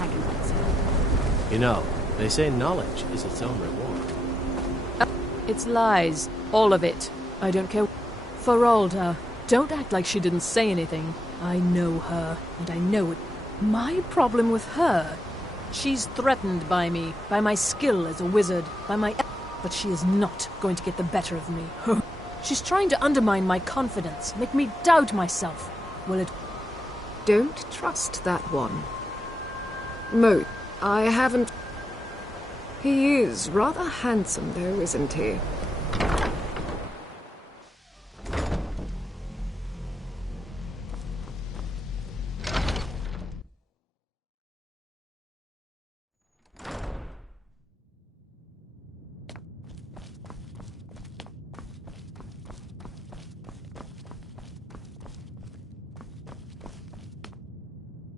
antagonize her. You know, they say knowledge is its own reward. It's lies. All of it. I don't care. Feralda, don't act like she didn't say anything. I know her, and I know it. My problem with her, she's threatened by me, by my skill as a wizard, by my... But she is not going to get the better of me. She's trying to undermine my confidence, make me doubt myself. Will it... Don't trust that one. Mo, I haven't... He is rather handsome, though, isn't he?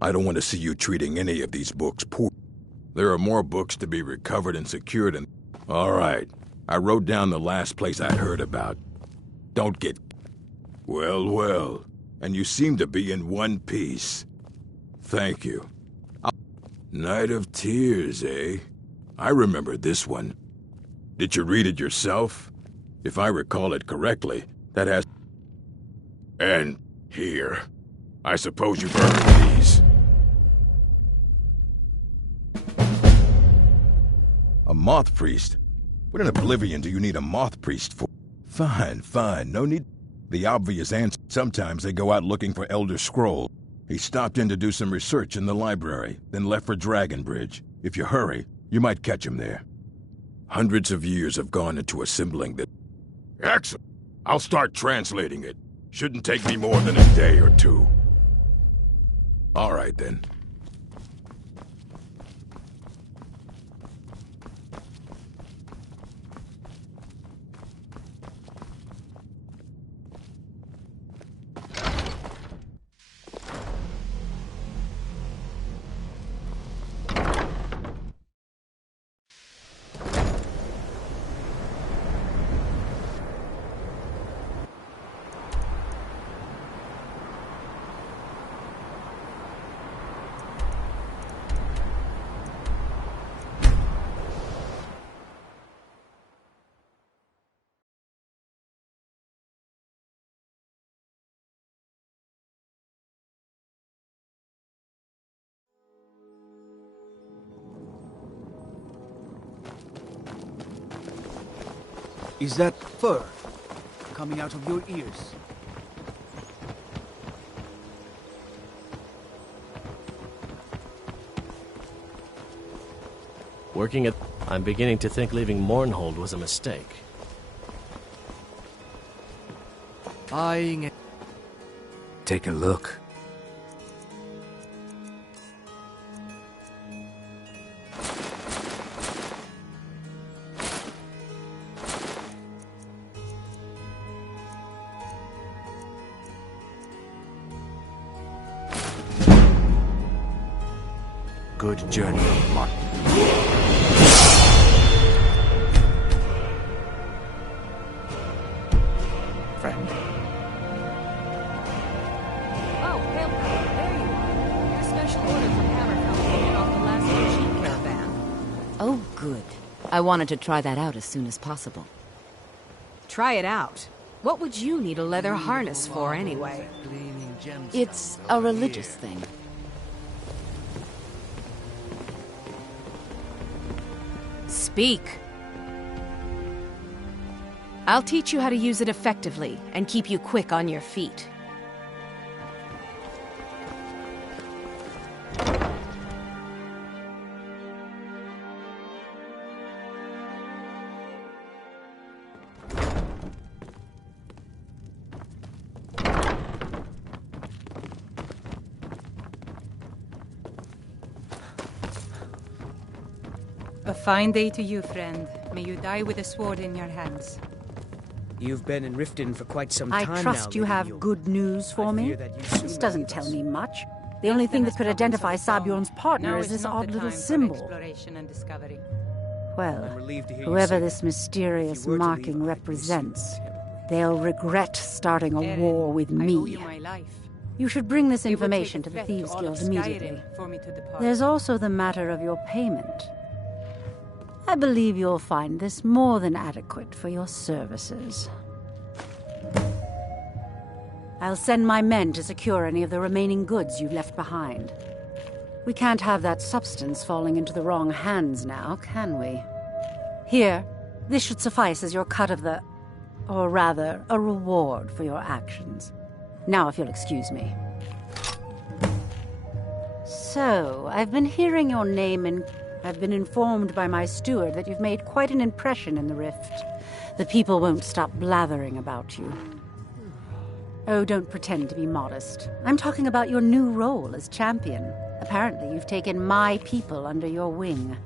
I don't want to see you treating any of these books poor. There are more books to be recovered and secured and... All right. I wrote down the last place I'd heard about. Don't get... Well, well. And you seem to be in one piece. Thank you. Night of Tears, eh? I remember this one. Did you read it yourself? If I recall it correctly, that has... And here. I suppose you've heard these. A moth priest? What in oblivion do you need a moth priest for? Fine, fine, no need... The obvious answer, sometimes they go out looking for Elder Scroll. He stopped in to do some research in the library, then left for Dragonbridge. If you hurry, you might catch him there. Hundreds of years have gone into assembling that... Excellent! I'll start translating it. Shouldn't take me more than a day or two. All right, then. Is that fur coming out of your ears? Working at... I'm beginning to think leaving Mournhold was a mistake. Buying it. Take a look. Good journey, Martin. Friend. Oh, Pale, there you are. Your special order from Hammerfell to get off the last sheep caravan. Oh, good. I wanted to try that out as soon as possible. Try it out. What would you need a leather harness for, anyway? It's a religious thing. Speak. I'll teach you how to use it effectively and keep you quick on your feet. A fine day to you, friend. May you die with a sword in your hands. You've been in Riften for quite some time now. I trust you have good news for me. This doesn't tell me much. The only thing that could identify Sabjorn's partner is this odd little symbol. Well, whoever this mysterious marking represents, they'll regret starting a war with me. You should bring this It would take information a to the threat Thieves' all of Guild Skyrim immediately. for me to depart. There's also the matter of your payment. I believe you'll find this more than adequate for your services. I'll send my men to secure any of the remaining goods you've left behind. We can't have that substance falling into the wrong hands now, can we? Here, this should suffice as your cut of the... or rather, a reward for your actions. Now, if you'll excuse me. So, I've been hearing your name and I've been informed by my steward that you've made quite an impression in the Rift. The people won't stop blathering about you. Oh, don't pretend to be modest. I'm talking about your new role as champion. Apparently, you've taken my people under your wing.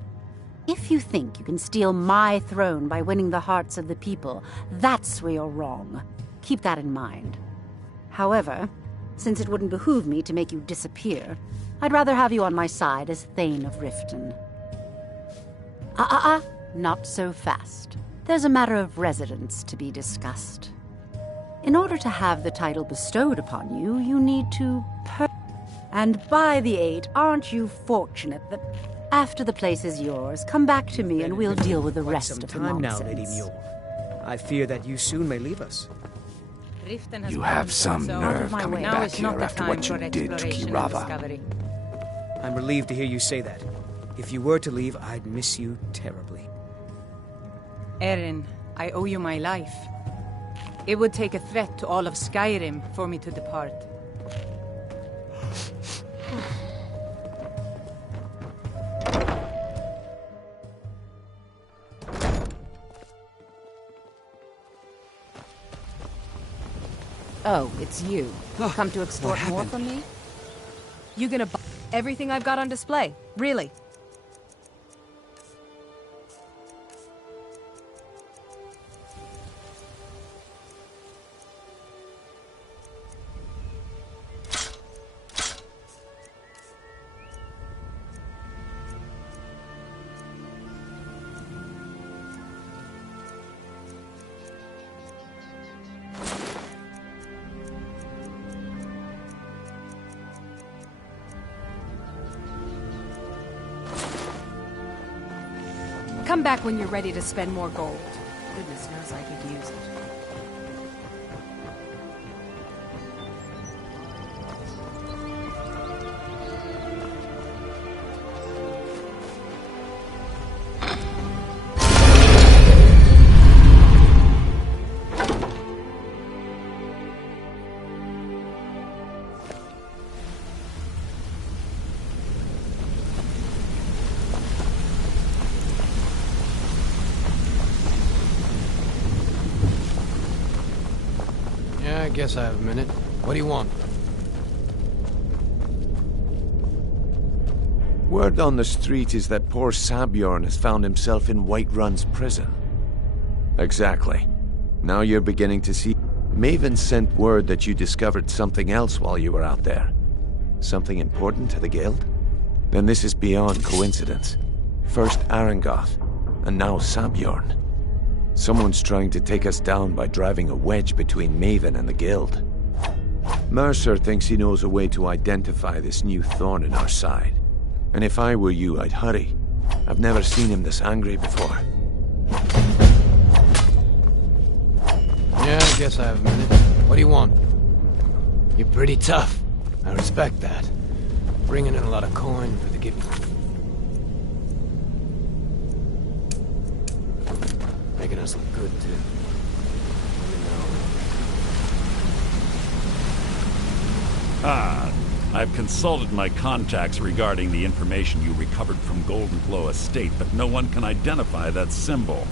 If you think you can steal my throne by winning the hearts of the people, that's where you're wrong. Keep that in mind. However, since it wouldn't behoove me to make you disappear, I'd rather have you on my side as Thane of Riften. Not so fast. There's a matter of residence to be discussed. In order to have the title bestowed upon you, you need to And by the 8, aren't you fortunate that after the place is yours, come back to me and we'll deal with the rest of the nonsense. Now, Lady Mule. I fear that you soon may leave us. You have some nerve coming now back is here not the after time what for you did to exploration and Kirava. discovery. I'm relieved to hear you say that. If you were to leave, I'd miss you terribly. Erin, I owe you my life. It would take a threat to all of Skyrim for me to depart. Oh, it's you. Come to extort more from me? You gonna buy everything I've got on display? Really? Come back when you're ready to spend more gold. Goodness knows I could use it. I guess I have a minute. What do you want? Word on the street is that poor Sabjorn has found himself in Whiterun's prison. Exactly. Now you're beginning to see... Maven sent word that you discovered something else while you were out there. Something important to the guild? Then this is beyond coincidence. First Arangoth, and now Sabjorn. Someone's trying to take us down by driving a wedge between Maven and the guild. Mercer thinks he knows a way to identify this new thorn in our side. And if I were you, I'd hurry. I've never seen him this angry before. Yeah, I guess I have a minute. What do you want? You're pretty tough. I respect that. Bringing in a lot of coin for the gift. Making us look good, too. I've consulted my contacts regarding the information you recovered from Golden Glow Estate, but no one can identify that symbol.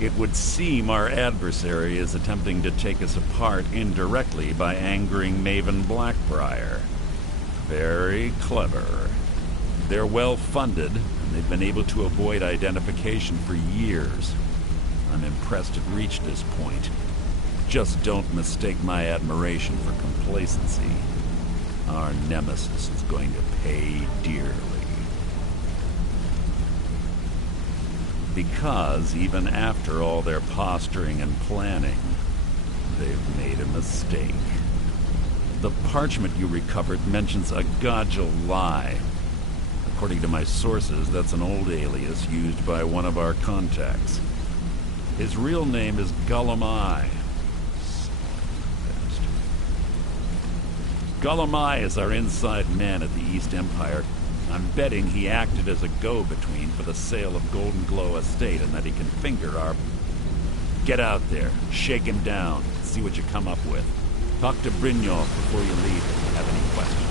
It would seem our adversary is attempting to take us apart indirectly by angering Maven Blackbriar. Very clever. They're well-funded, and they've been able to avoid identification for years. I'm impressed it reached this point. Just don't mistake my admiration for complacency. Our nemesis is going to pay dearly. Because even after all their posturing and planning, they've made a mistake. The parchment you recovered mentions a Godgel lie. According to my sources, that's an old alias used by one of our contacts. His real name is Gullum Eye. Gullum Eye is our inside man at the East Empire. I'm betting he acted as a go-between for the sale of Golden Glow Estate and that he can finger our... Get out there, shake him down, see what you come up with. Talk to Brynjolf before you leave if you have any questions.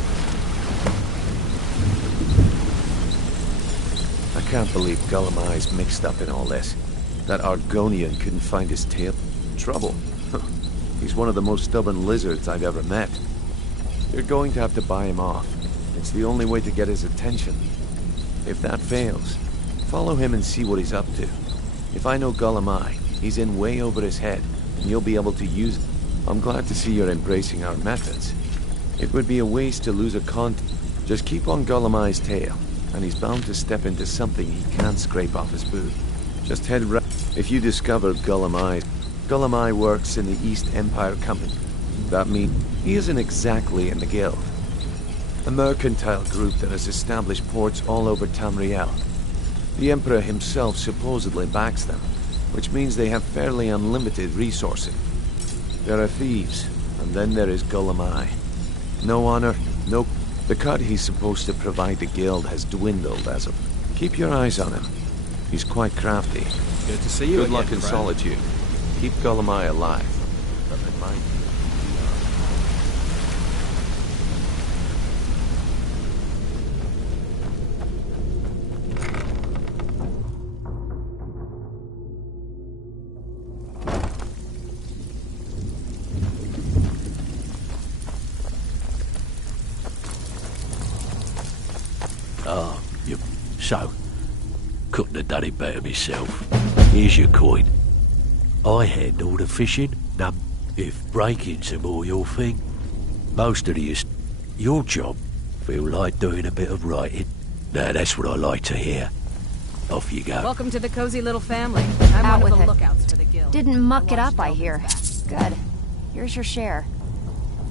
I can't believe Gullum Eye's mixed up in all this. That Argonian couldn't find his tail. Trouble. He's one of the most stubborn lizards I've ever met. You're going to have to buy him off. It's the only way to get his attention. If that fails, follow him and see what he's up to. If I know Gullum Eye, he's in way over his head, and you'll be able to use it. I'm glad to see you're embracing our methods. It would be a waste to lose a Just keep on Gullum Eye's tail, and he's bound to step into something he can't scrape off his boot. Just head right... If you discover Gullum Eye works in the East Empire Company. That means he isn't exactly in the Guild. A mercantile group that has established ports all over Tamriel. The Emperor himself supposedly backs them, which means they have fairly unlimited resources. There are thieves, and then there is Gullum Eye. No honor, no... The cut he's supposed to provide the Guild has dwindled as of... Keep your eyes on him. He's quite crafty. Good to see you Good again, luck in friend. solitude. Keep Gullum Eye alive. But remind me. Oh, you... So, couldn't have done it better myself. Here's your coin. I handle the fishing. Now, if breaking's a more your thing, most of the your job feel like doing a bit of writing. Now, that's what I like to hear. Off you go. Welcome to the cozy little family. I'm Out one of with the it. lookouts for the guild. Didn't muck it up, I hear. Good. Here's your share.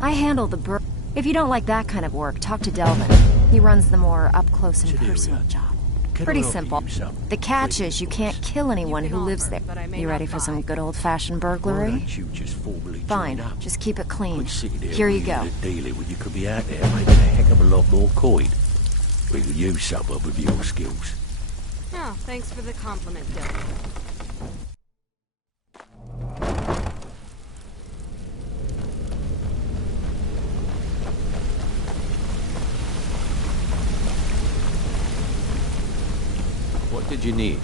I handle the If you don't like that kind of work, talk to Delvin. He runs the more up-close and personal job. Pretty simple. The catch is you can't kill anyone who lives there. You ready for some good old-fashioned burglary? Fine. Just keep it clean. Here you go. Dealing when you could be out there making a heck of a lot more coin. We could use someone with your skills. Oh, thanks for the compliment, Delvin. What did you need?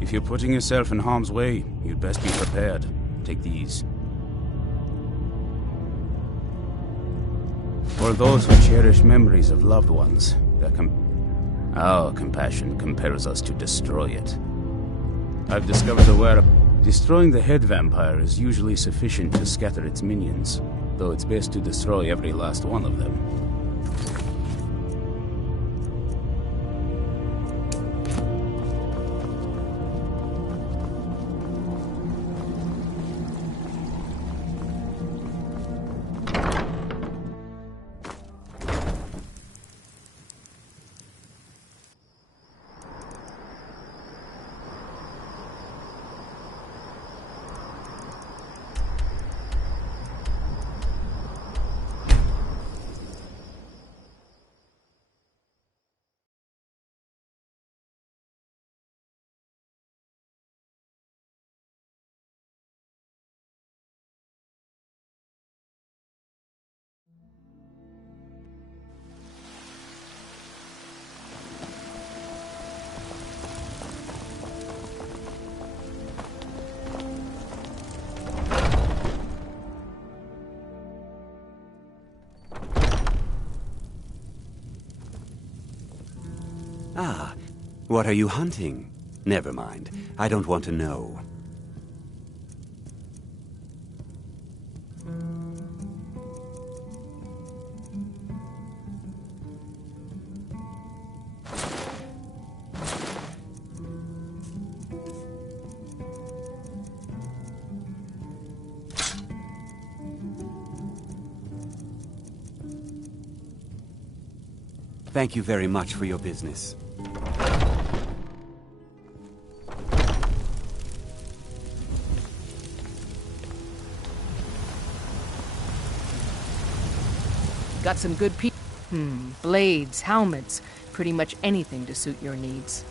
If you're putting yourself in harm's way, you'd best be prepared. Take these. For those who cherish memories of loved ones, our compassion compels us to destroy it. I've discovered the whereabouts. Destroying the head vampire is usually sufficient to scatter its minions, though it's best to destroy every last one of them. What are you hunting? Never mind. I don't want to know. Thank you very much for your business. Got some good blades, helmets, pretty much anything to suit your needs.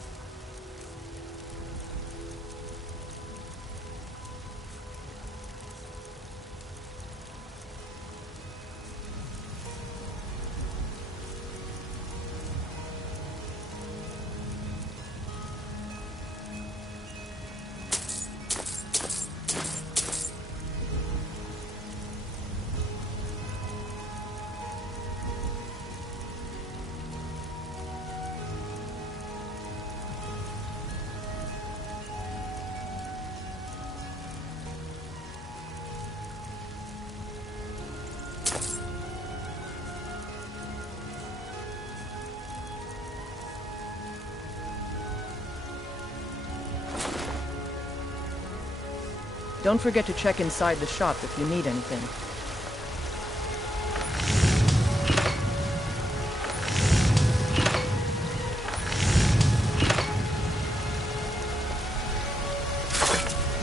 Don't forget to check inside the shop if you need anything.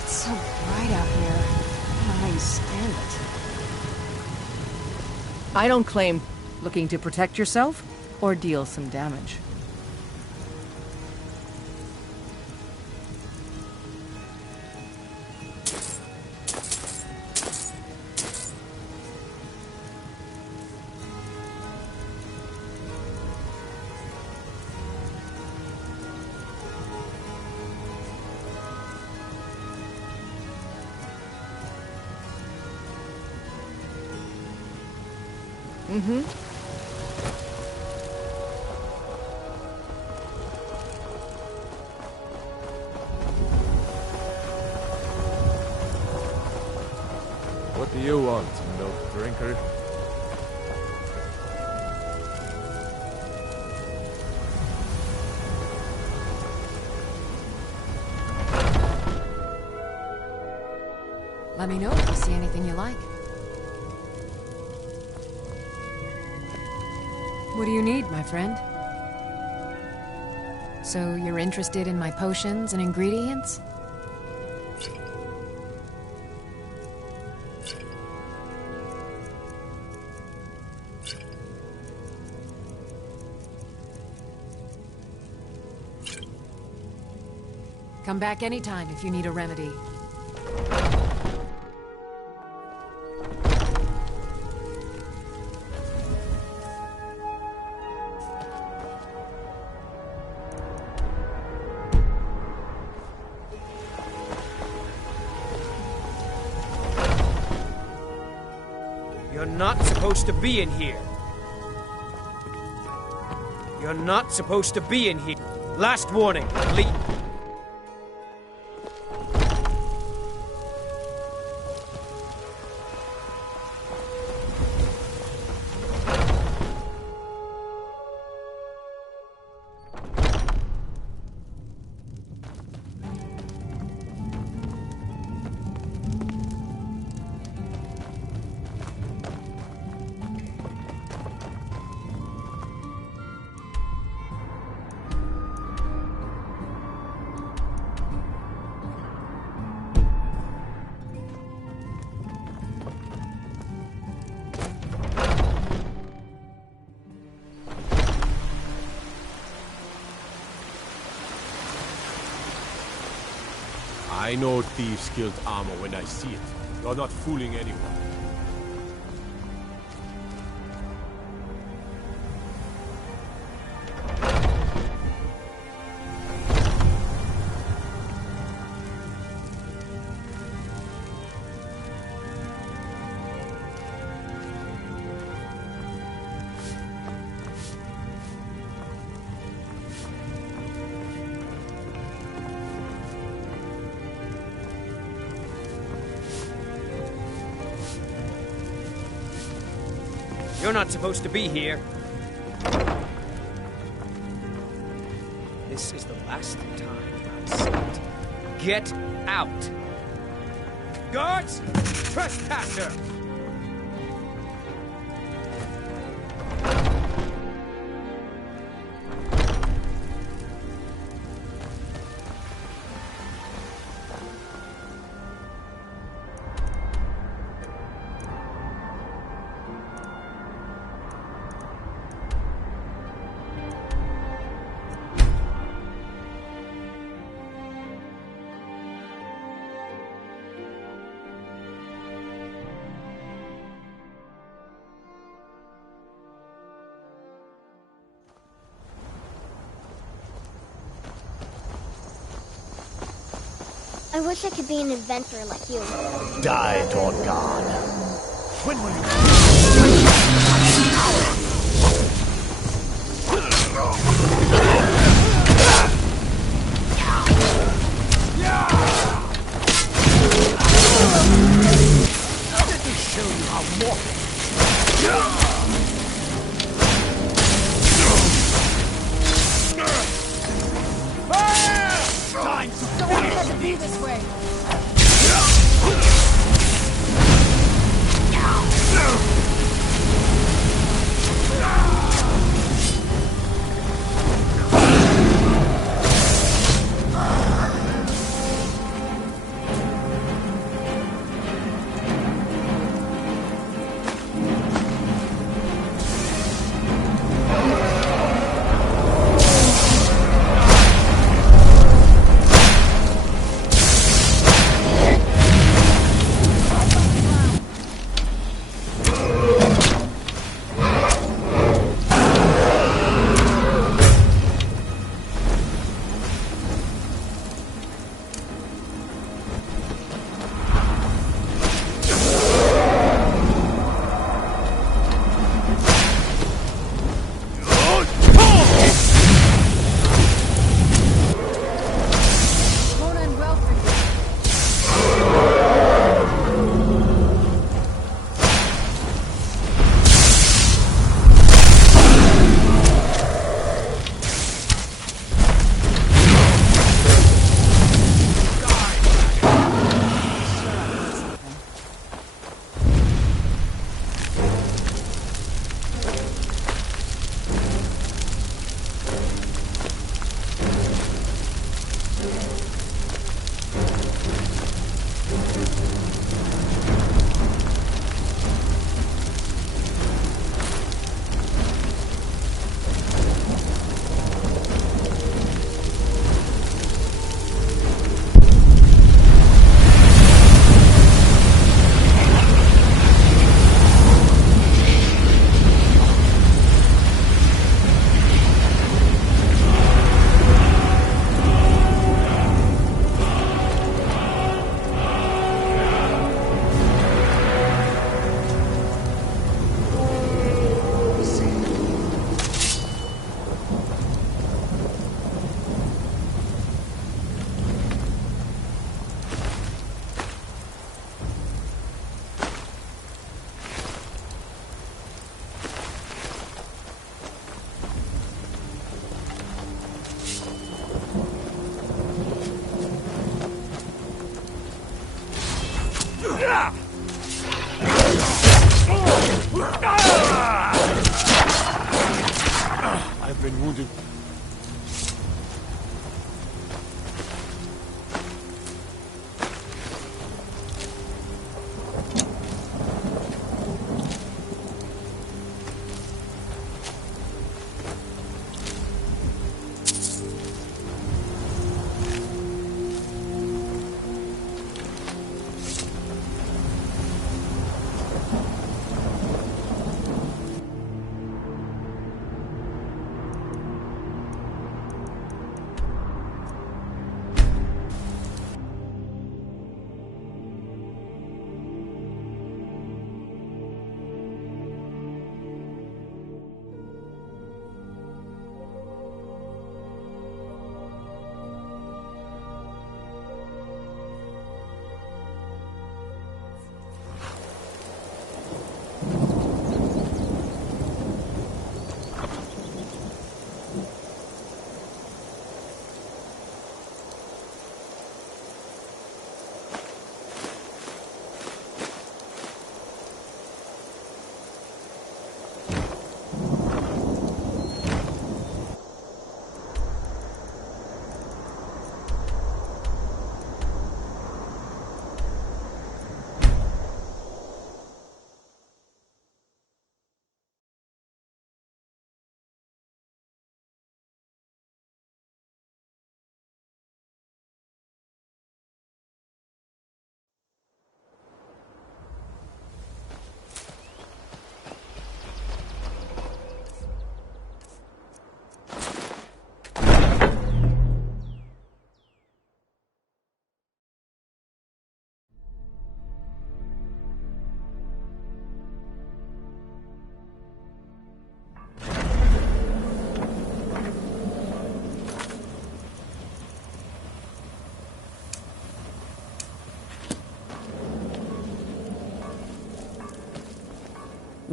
It's so bright out here. I don't know how you stand it. I don't claim looking to protect yourself or deal some damage. What do you want, milk drinker? Let me know if you see anything you like. What do you need, my friend? So you're interested in my potions and ingredients? Come back anytime if you need a remedy. You're not supposed to be in here. You're not supposed to be in here. Last warning, leave. I know thieves killed armor when I see it. You're not fooling anyone. You're not supposed to be here. This is the last time I see it. Get out! Guards! Trespasser! I wish I could be an adventurer like you. Die, toward God. When will Let me show you how mortal. Time to Someone had to be this way. I've been wounded.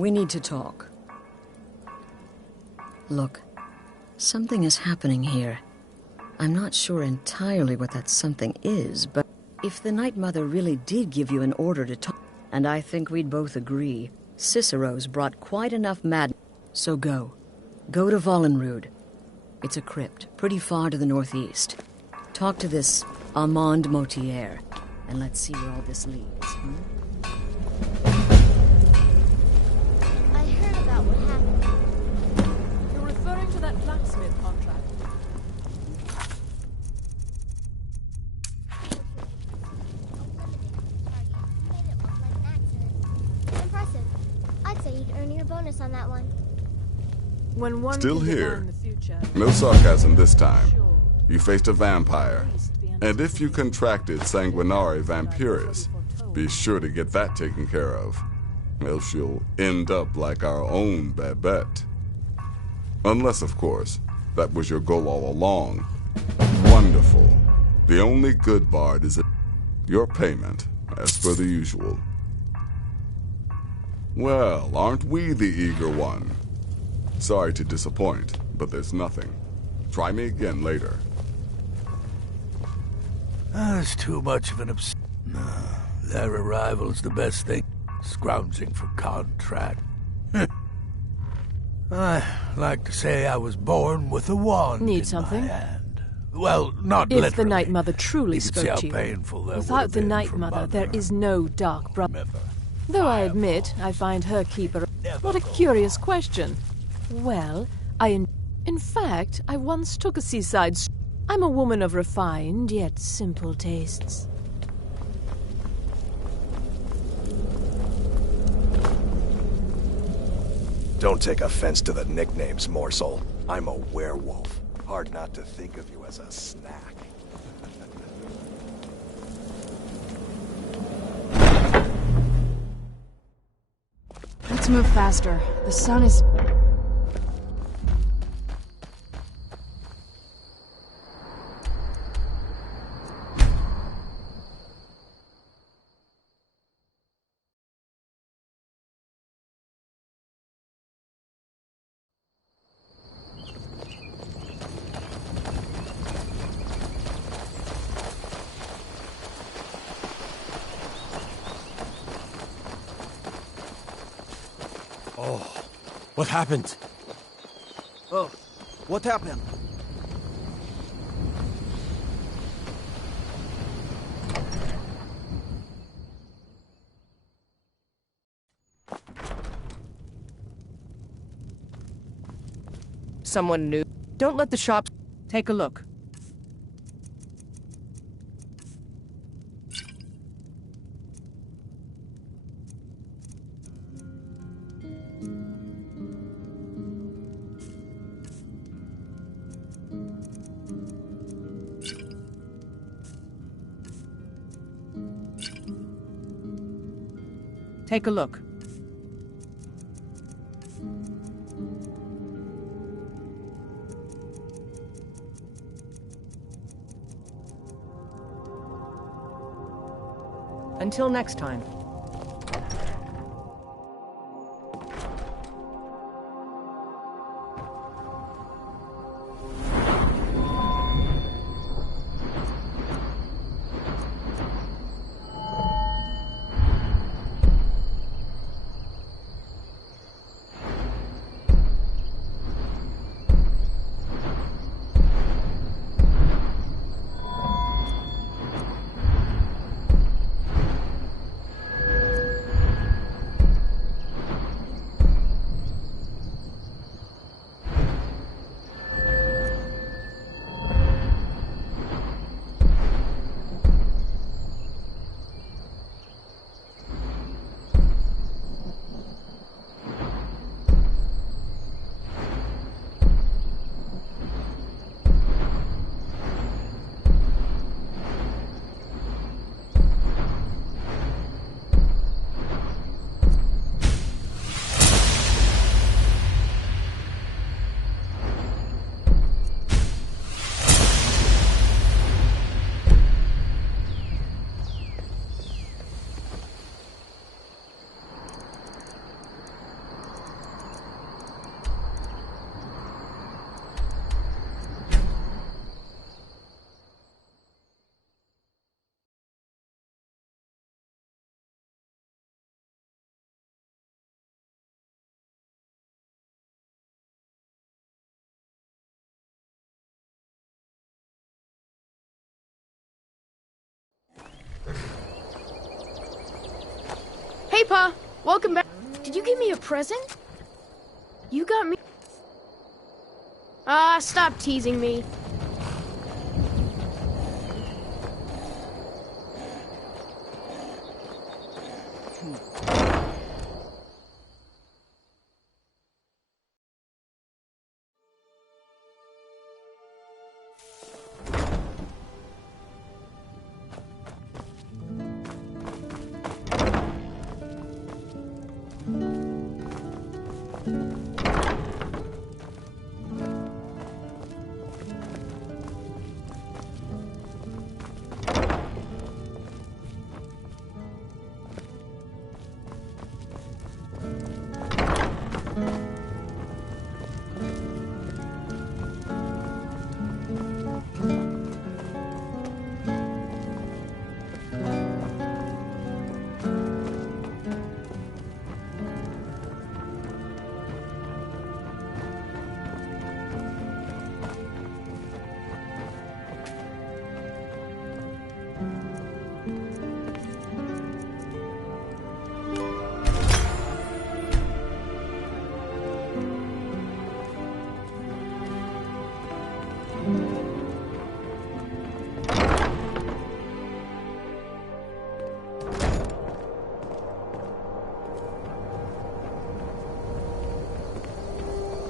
We need to talk. Look, something is happening here. I'm not sure entirely what that something is, but if the Night Mother really did give you an order to talk, and I think we'd both agree, Cicero's brought quite enough madness. So go. Go to Vollenrud. It's a crypt, pretty far to the northeast. Talk to this Armand Motier, and let's see where all this leads. I heard about what happened. You're referring to that blacksmith contract? Impressive. I'd say you'd earn your bonus on that one. When one Still can here. divine the future, No sarcasm this time. You faced a vampire. And if you contracted Sanguinari Vampiris, be sure to get that taken care of. Else you'll end up like our own Babette. Unless, of course, that was your goal all along. Wonderful. The only good bard is your payment, as per the usual. Well, aren't we the eager one? Sorry to disappoint, but there's nothing. Try me again later. That's too much of an their arrival's the best thing. Scrounging for contract. I like to say I was born with a wand Need in something? my hand. Well, not If literally. the Night Mother truly You can see spoke how to you, painful that would without have the been Night for Mother, there is no Dark Brother. Though I admit, I find her keeper... What a curious question. Well, in fact, I once took a seaside... I'm a woman of refined, yet simple tastes. Don't take offense to the nicknames, morsel. I'm a werewolf. Hard not to think of you as a snack. Let's move faster. The sun is... Oh, what happened? Oh, what happened? Someone new. Don't let the shops... Take a look. Take a look. Until next time. Hey, Pa. Welcome back. Did you give me a present? You got me... Ah, stop teasing me.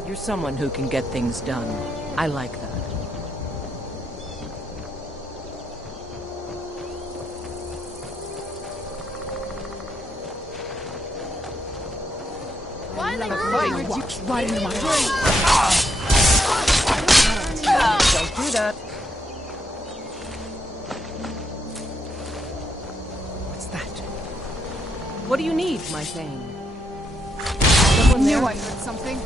You're someone who can get things done. I like that. Why are they fight? Right into my brain. Don't do that. What's that? What do you need, my thing? Someone there? I heard something.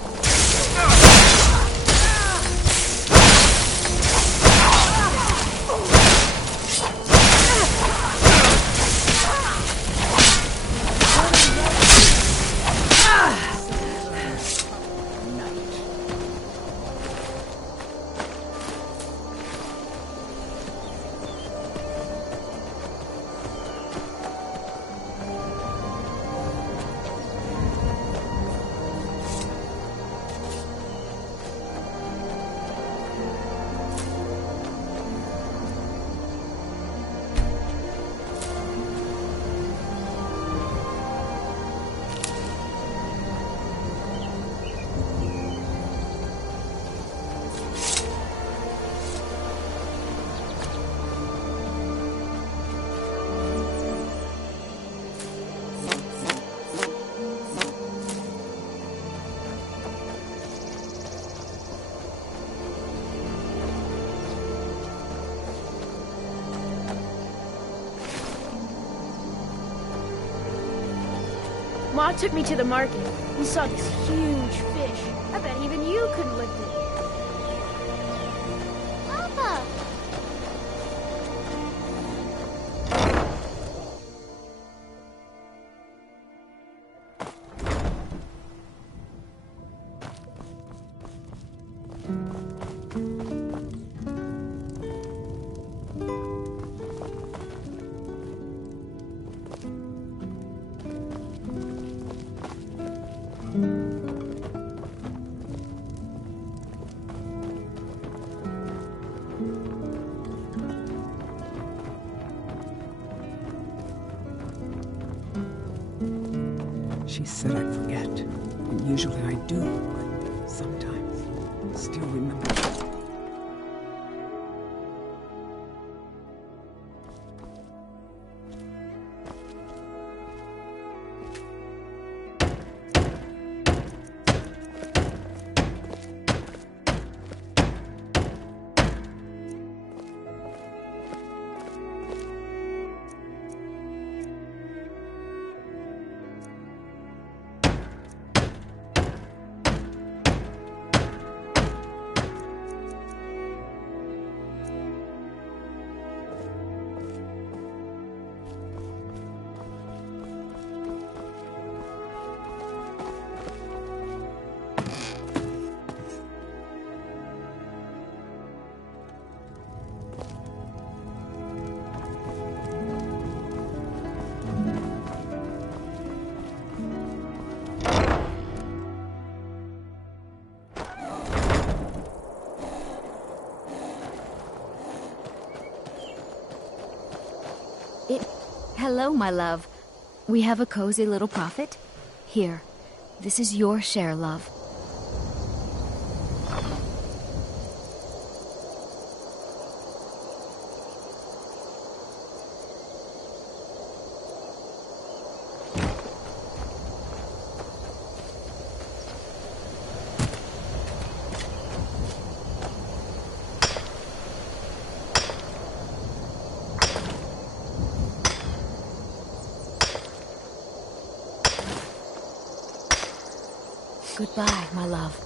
Ma took me to the market. We saw this huge fish. I bet even you could lift it. Papa! She said I'd forget. And usually I do, but sometimes I still remember. hello, my love. We have a cozy little profit. Here, this is your share, love. Goodbye, my love.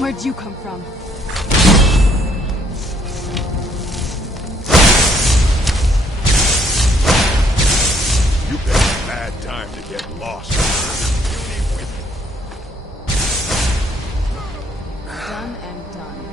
Where'd you come from? You picked a bad time to get lost. Done and done.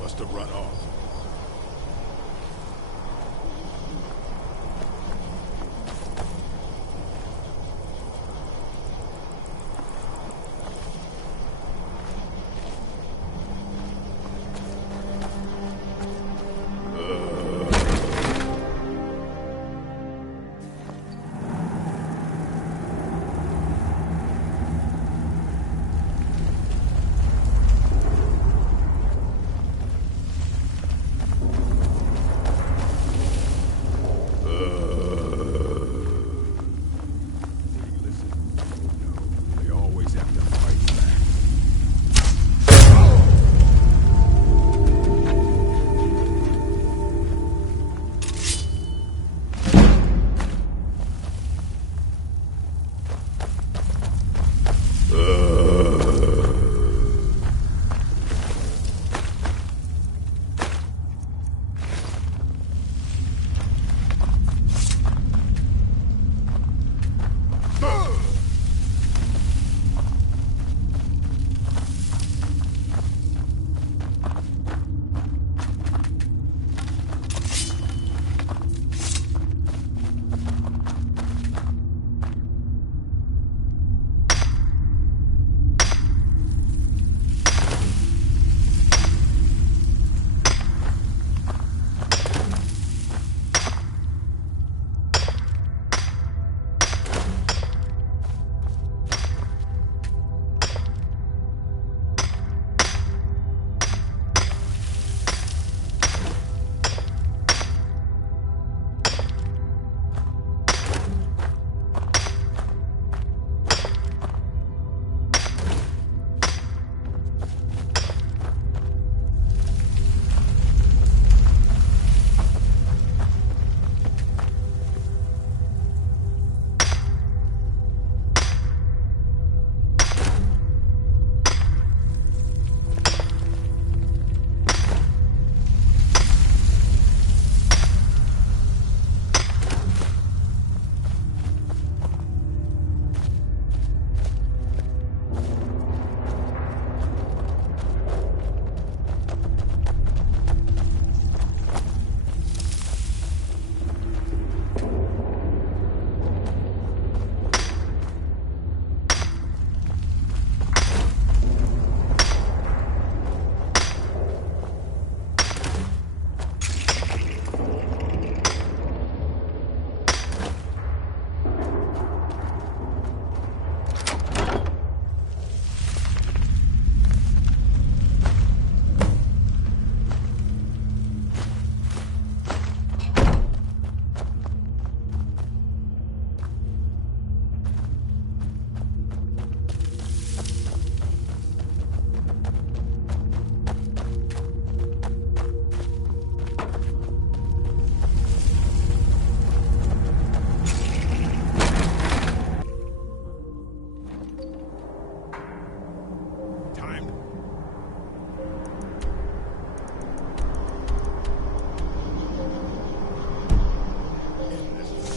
Must have run off.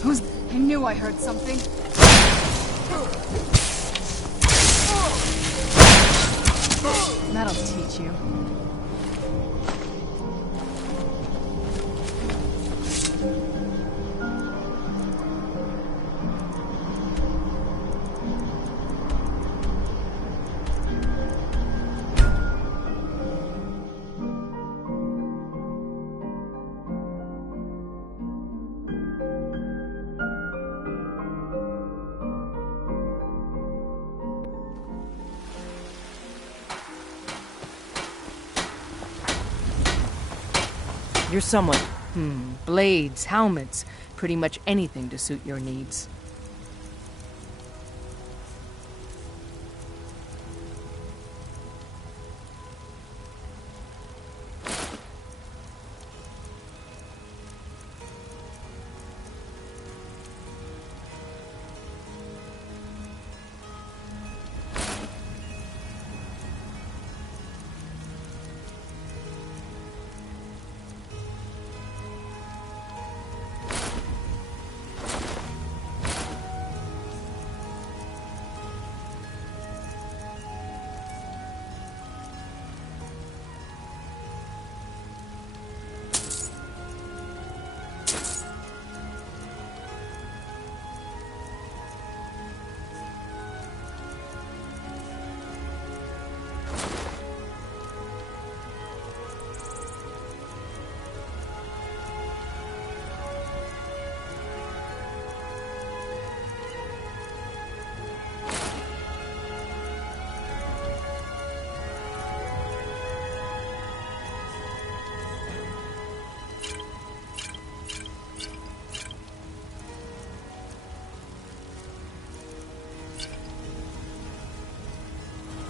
Who's... I knew I heard something. That'll teach you. You're someone. Blades, helmets, pretty much anything to suit your needs.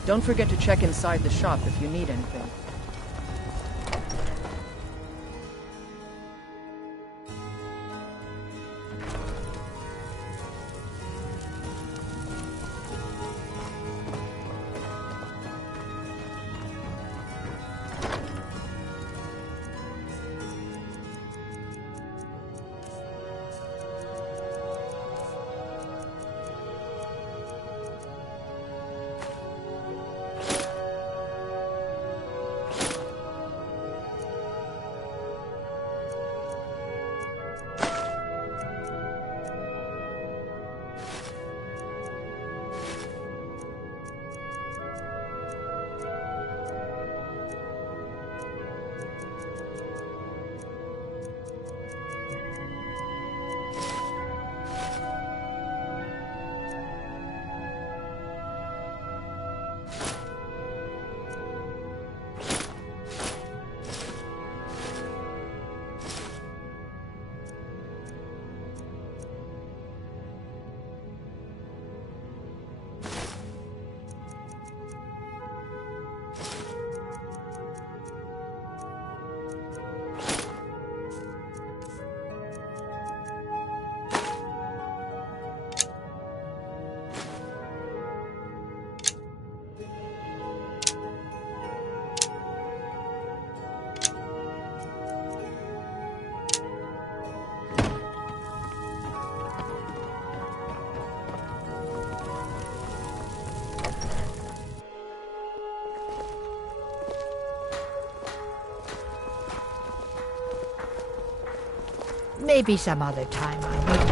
Don't forget to check inside the shop if you need anything. Maybe some other time I will.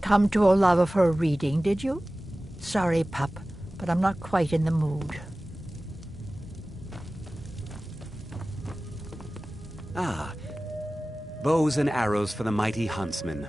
Come to a love of her reading, did you? Sorry, pup, but I'm not quite in the mood. Ah, bows and arrows for the mighty huntsman.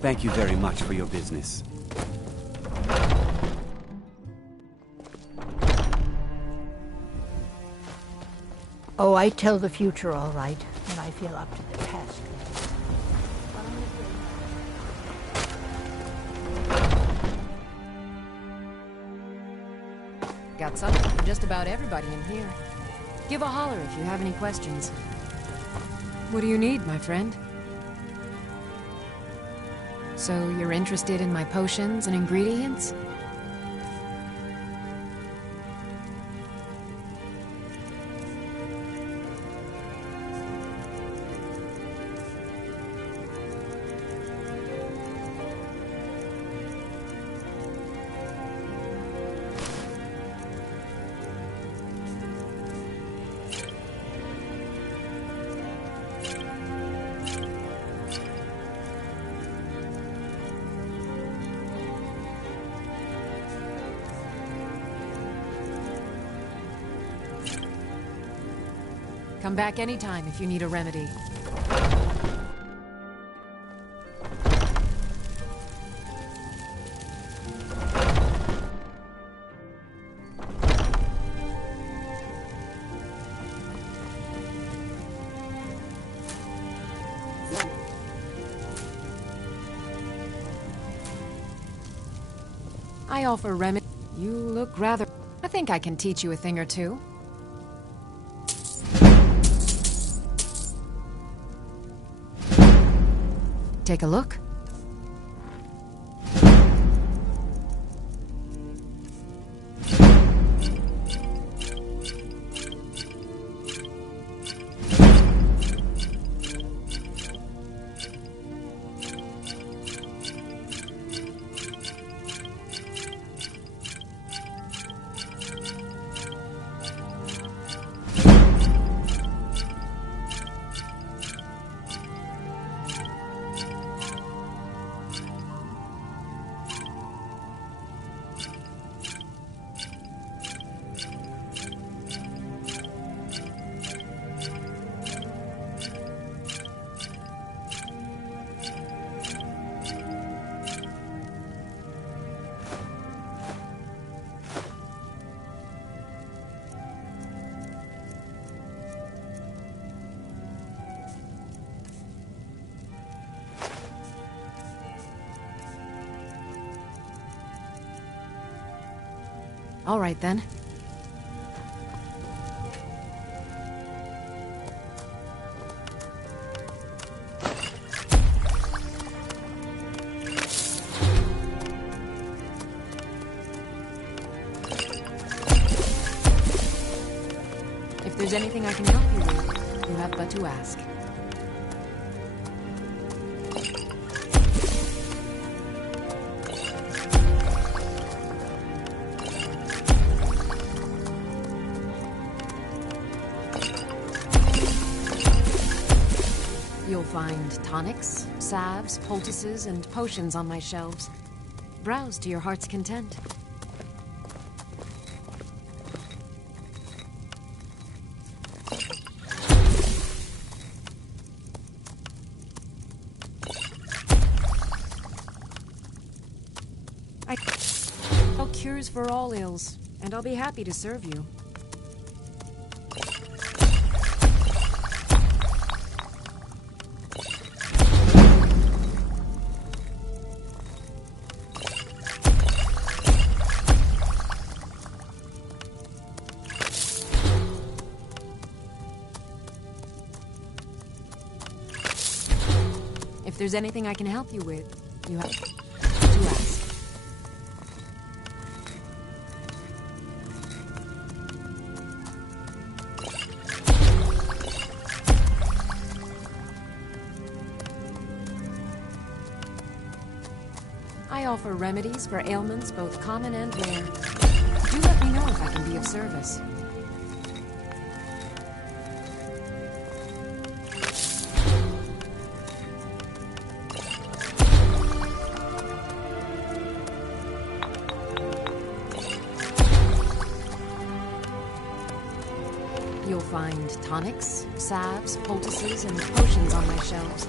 Thank you very much for your business. Oh, I tell the future all right when I feel up to the task. Got something for just about everybody in here. Give a holler if you have any questions. What do you need, my friend? So you're interested in my potions and ingredients? Come back anytime if you need a remedy. I offer remedy. You look rather... I think I can teach you a thing or two. Take a look. All right, then. If there's anything I can help you with, you have but to ask. You'll find tonics, salves, poultices, and potions on my shelves. Browse to your heart's content. I sell cures for all ills, and I'll be happy to serve you. If there's anything I can help you with, you have to ask. I offer remedies for ailments both common and rare. Do let me know if I can be of service. You'll find tonics, salves, poultices, and potions on my shelves.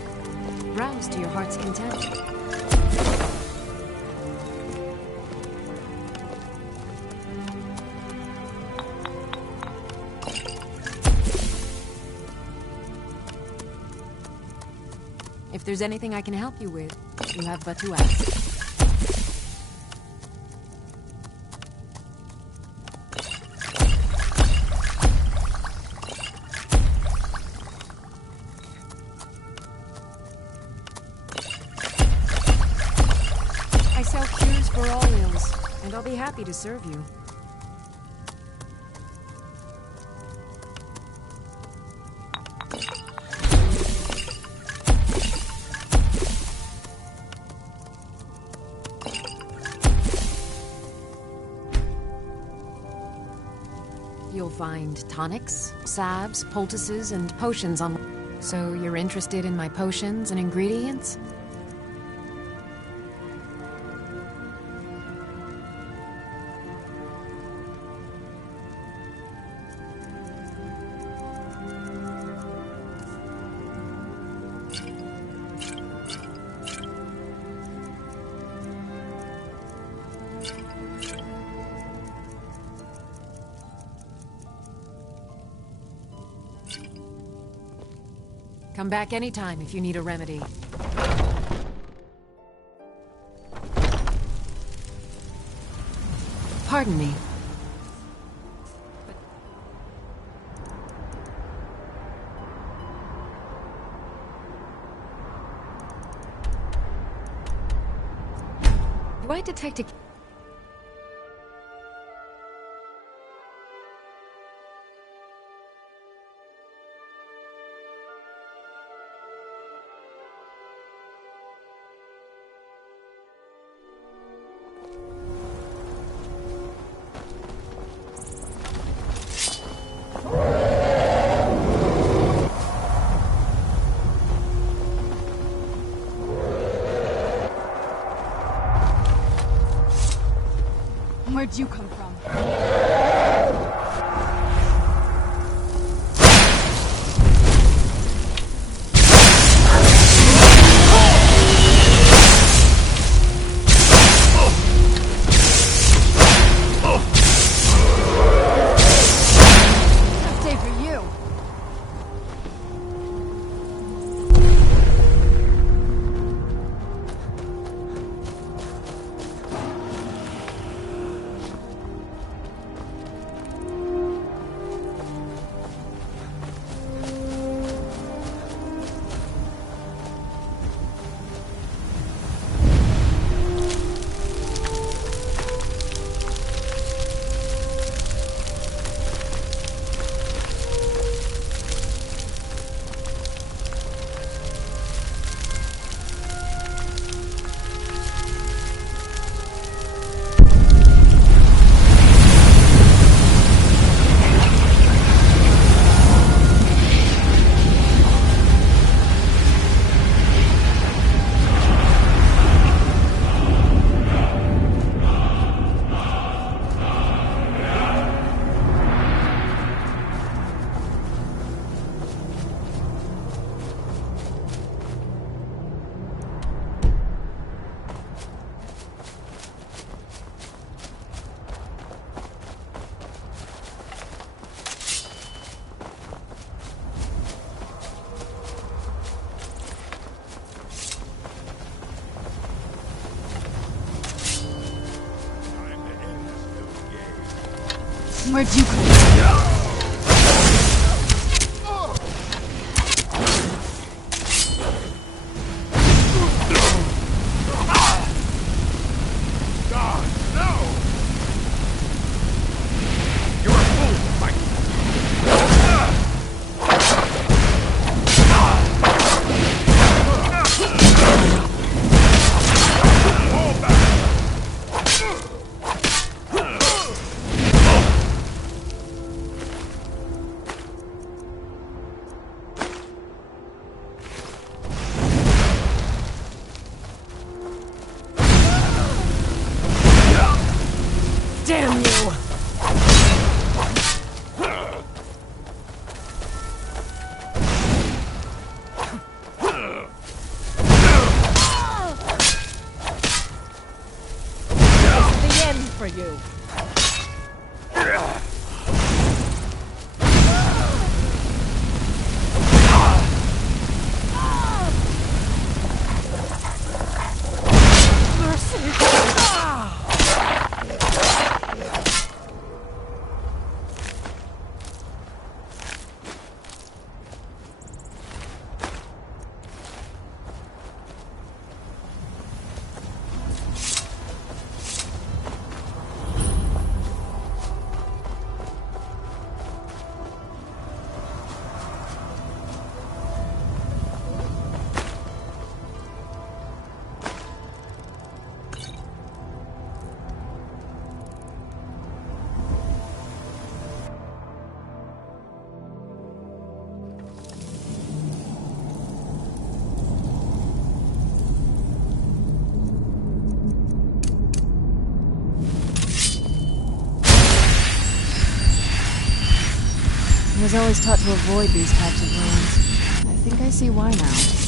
Browse to your heart's content. If there's anything I can help you with, you have but to ask. I sell cures for all ills, and I'll be happy to serve you. You'll find tonics, salves, poultices, and potions on... So you're interested in my potions and ingredients? Come back anytime if you need a remedy. Pardon me. Do I detect a... Where'd you come from? Tough day for you. Where'd you come from? I was always taught to avoid these types of rooms. I think I see why now.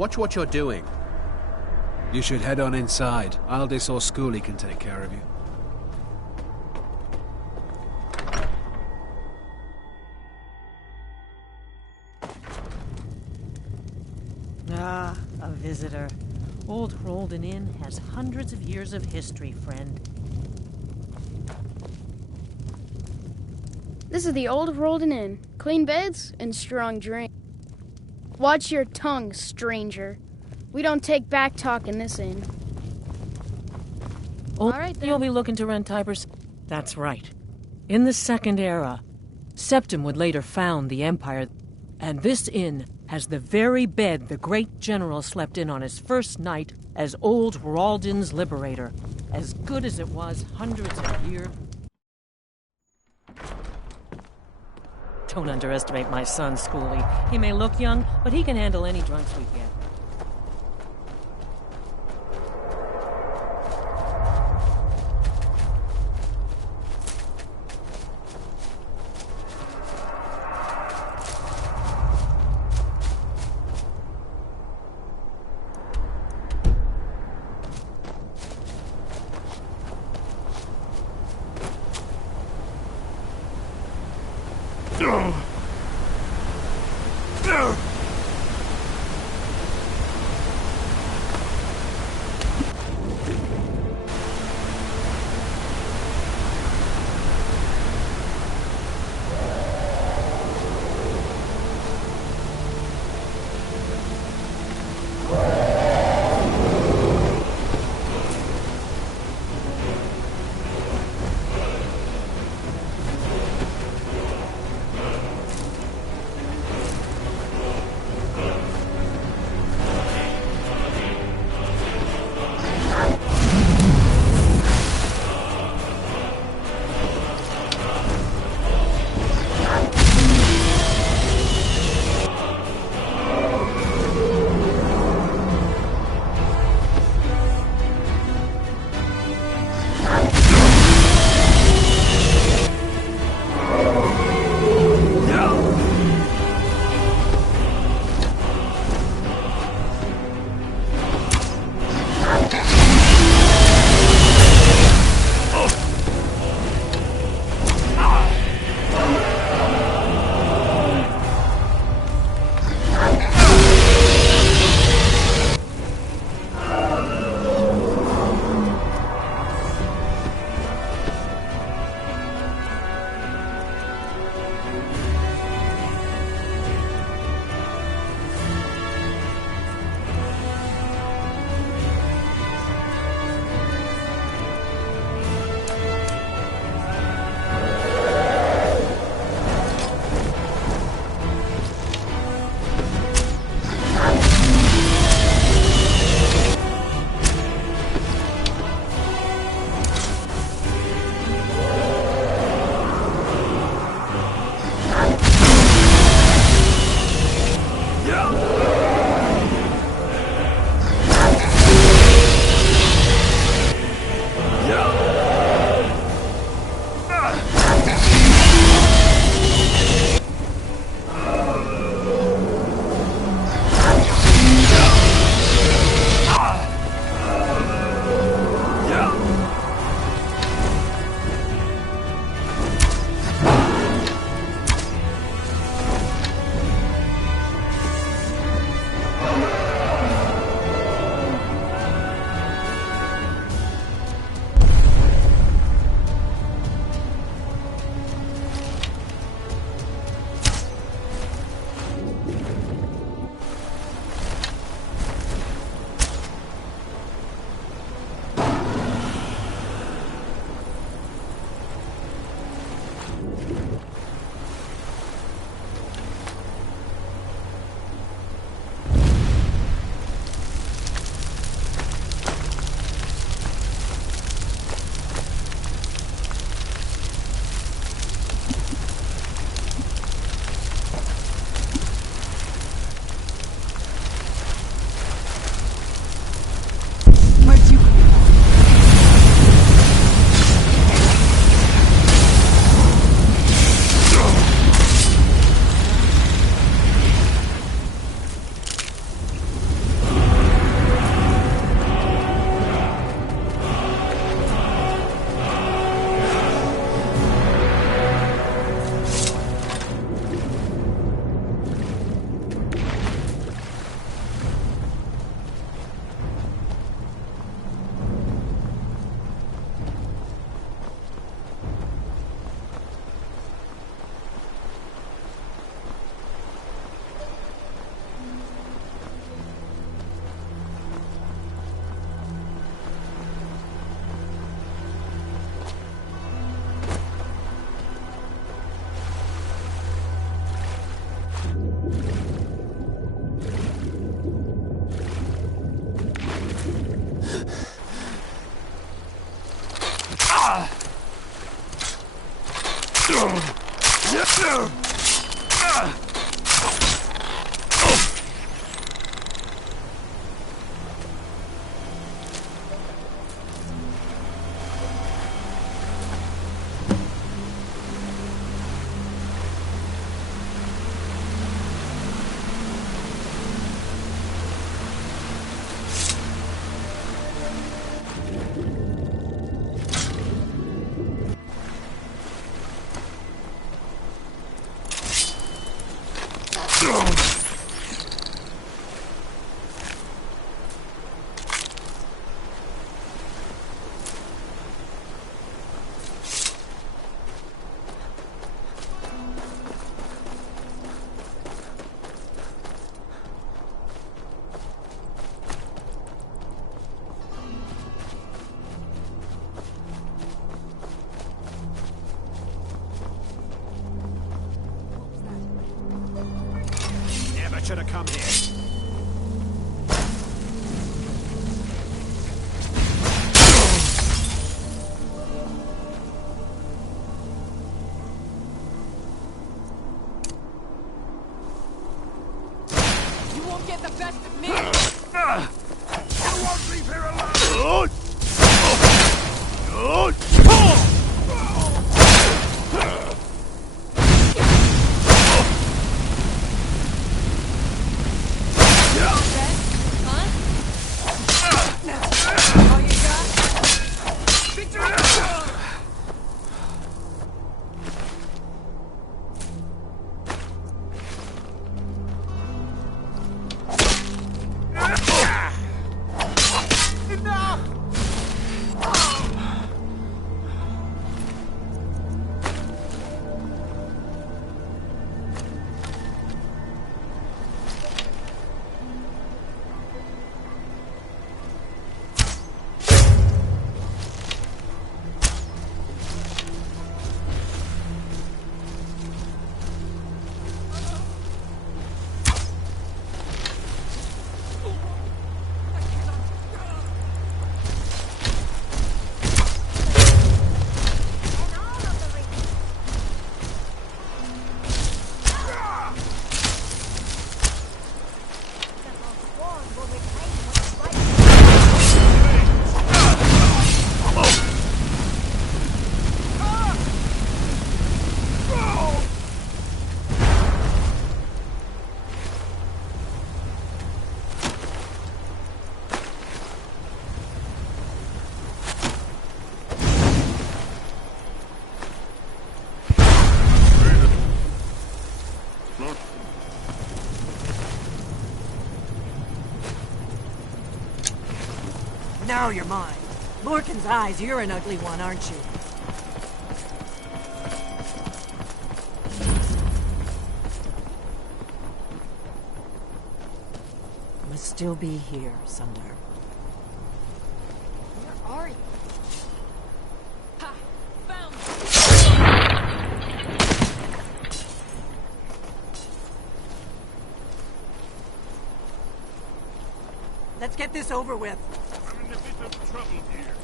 Watch what you're doing. You should head on inside. Aldis or Schooley can take care of you. Ah, a visitor. Old Hrolden Inn has hundreds of years of history, friend. This is the old Hrolden Inn. Clean beds and strong drink. Watch your tongue, stranger. We don't take back talk in this inn. All right, then. You'll be looking to rent Tiber's... That's right. In the Second Era, Septim would later found the Empire, and this inn has the very bed the great general slept in on his first night as old Hrolden's liberator, as good as it was hundreds of years. Don't underestimate my son, Schoolie. He may look young, but he can handle any drunks we get. Never should have come here. You won't get the best of me! You won't leave here alone! Now you're mine. Lorcan's eyes, you're an ugly one, aren't you? Must still be here somewhere. Where are you? Ha! Found Let's get this over with. I'm in a bit of trouble here.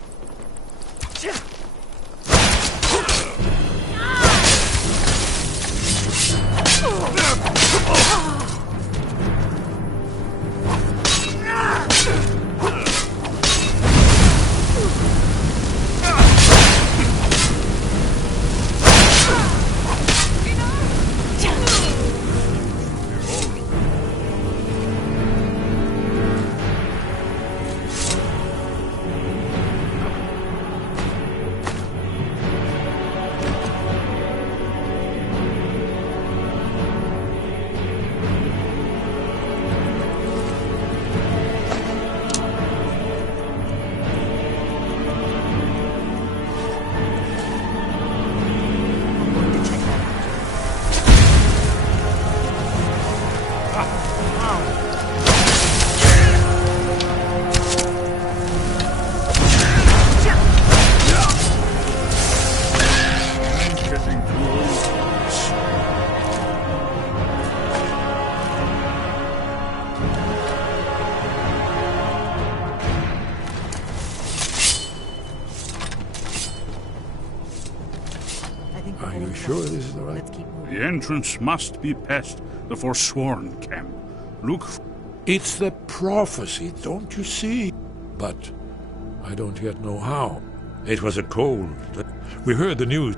Let's keep moving. The entrance must be past the Forsworn camp. Look. It's the prophecy, don't you see? But I don't yet know how. It was a cold. We heard the news.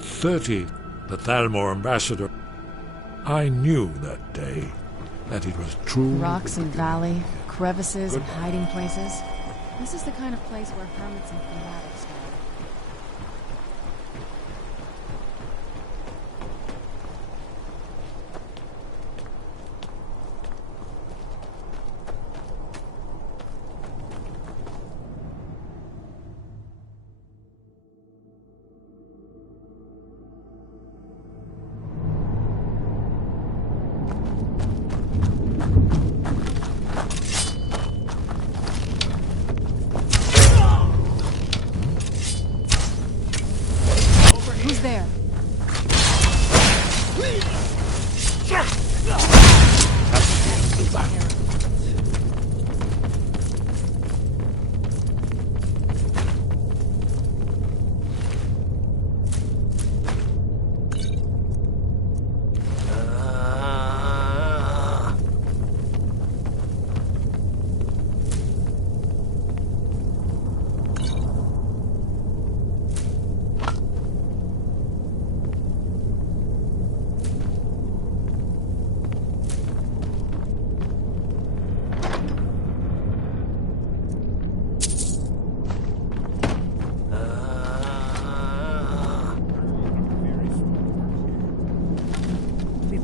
30, the Thalmor ambassador. I knew that day that it was true. Rocks and valley, crevices and hiding places. This is the kind of place where hermits and fanatics go. Who's there?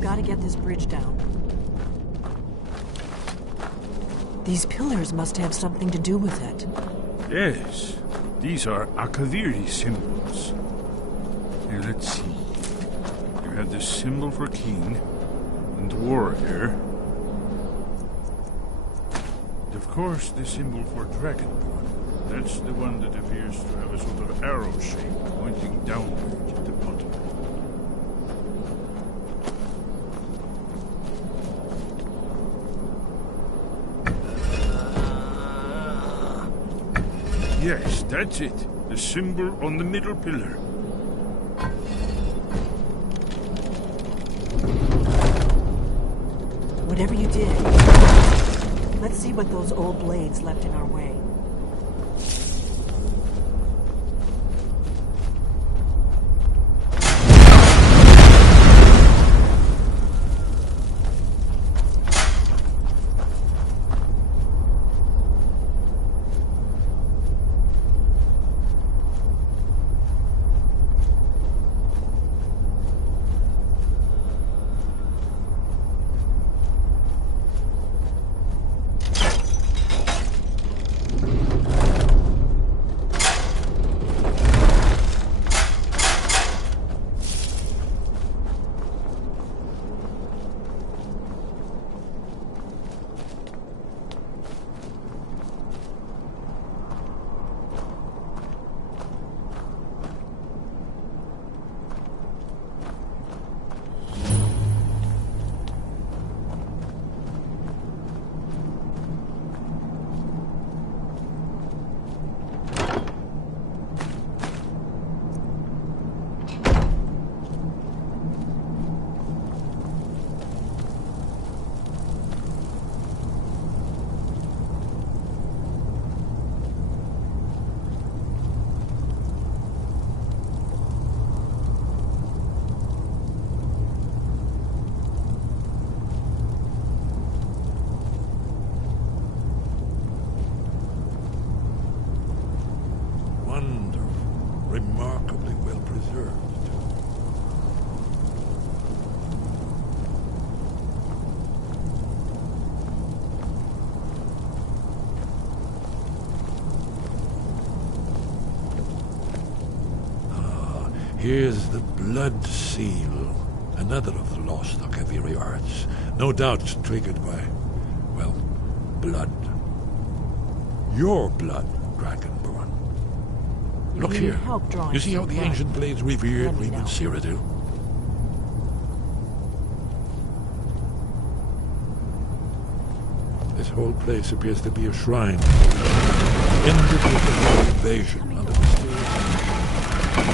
Gotta get this bridge down. These pillars must have something to do with it. Yes, these are Akaviri symbols. Here, let's see. You have the symbol for king and warrior. And of course, the symbol for dragonborn. That's the one that appears to have a sort of arrow shape pointing downward at the bottom. Yes, that's it. The symbol on the middle pillar. Whatever you did, let's see what those old blades left in our way. Remarkably well preserved. Ah, here's the blood seal. Another of the lost Akaviri arts. No doubt triggered by, well, blood. Your blood, Dragonborn. Look You here. need help drawing You see how some the blood. ancient blades revered Let me Reman know. Cyrodiil? This whole place appears to be a shrine. Ended with the invasion under the stairs.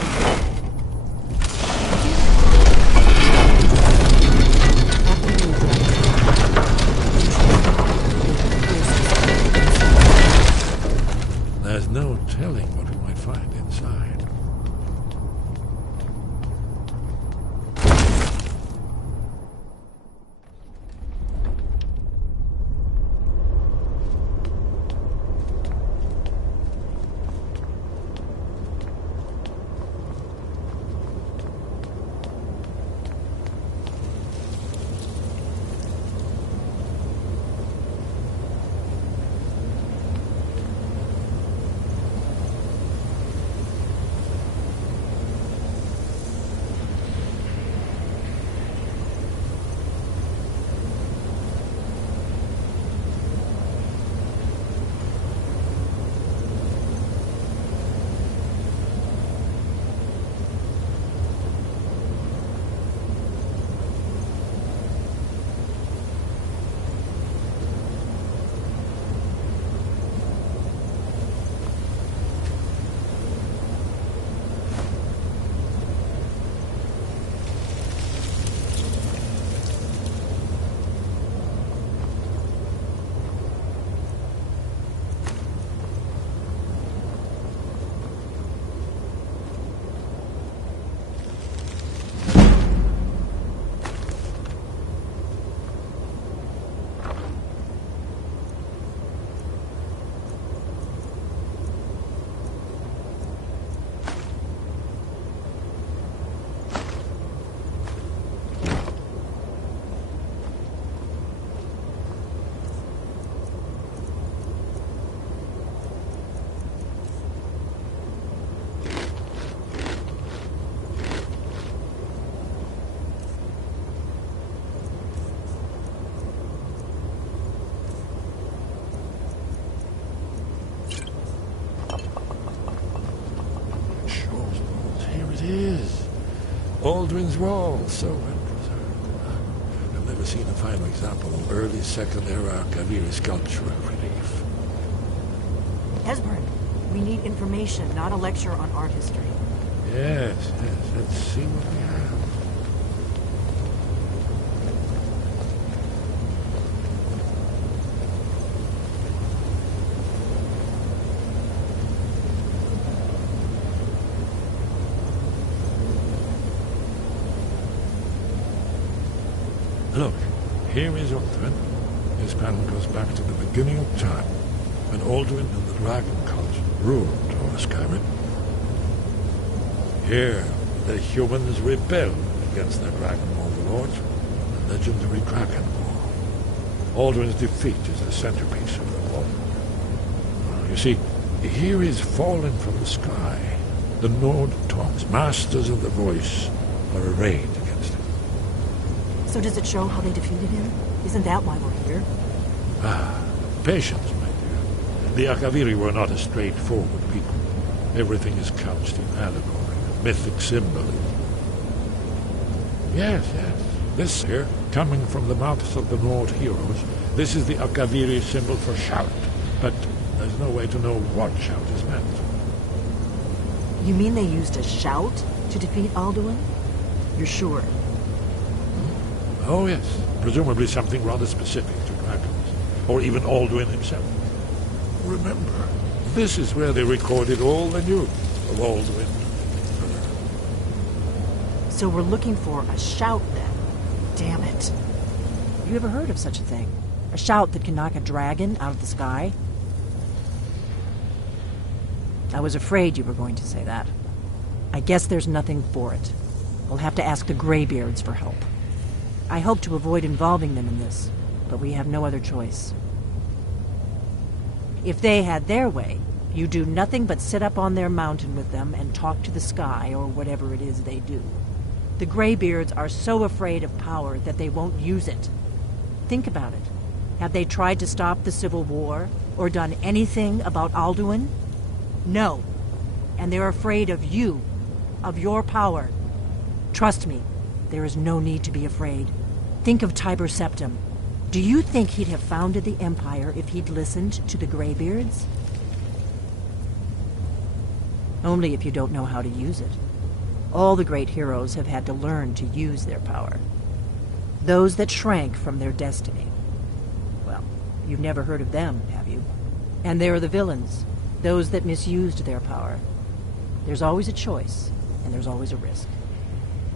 Aldrin's Wall, so well preserved. I've never seen a finer example of early Second Era Kaviri sculptural relief. Esbern, we need information, not a lecture on art history. Yes, let's see what we have. Look, here is Aldrin. This panel goes back to the beginning of time, when Aldrin and the Dragon Cult ruled over Skyrim. Here, the humans rebelled against their dragon overlords, the legendary Dragon War. Aldrin's defeat is the centerpiece of the war. You see, here is fallen from the sky. The Nord Tongs, masters of the voice, are arrayed against him. So does it show how they defeated him? Isn't that why we're here? Ah, patience, my dear. The Akaviri were not a straightforward people. Everything is couched in allegory, mythic symbolism. Yes. This here, coming from the mouths of the Nord heroes, this is the Akaviri symbol for shout. But there's no way to know what shout is meant. You mean they used a shout to defeat Alduin? You're sure? Oh, yes. Presumably something rather specific to dragons, or even Alduin himself. Remember, this is where they recorded all the news of Alduin. So we're looking for a shout, then. Damn it. You ever heard of such a thing? A shout that can knock a dragon out of the sky? I was afraid you were going to say that. I guess there's nothing for it. We'll have to ask the Greybeards for help. I hope to avoid involving them in this, but we have no other choice. If they had their way, you do nothing but sit up on their mountain with them and talk to the sky or whatever it is they do. The Greybeards are so afraid of power that they won't use it. Think about it. Have they tried to stop the Civil War or done anything about Alduin? No. And they're afraid of you, of your power. Trust me, there is no need to be afraid. Think of Tiber Septim. Do you think he'd have founded the Empire if he'd listened to the Greybeards? Only if you don't know how to use it. All the great heroes have had to learn to use their power. Those that shrank from their destiny. Well, you've never heard of them, have you? And there are the villains, those that misused their power. There's always a choice, and there's always a risk.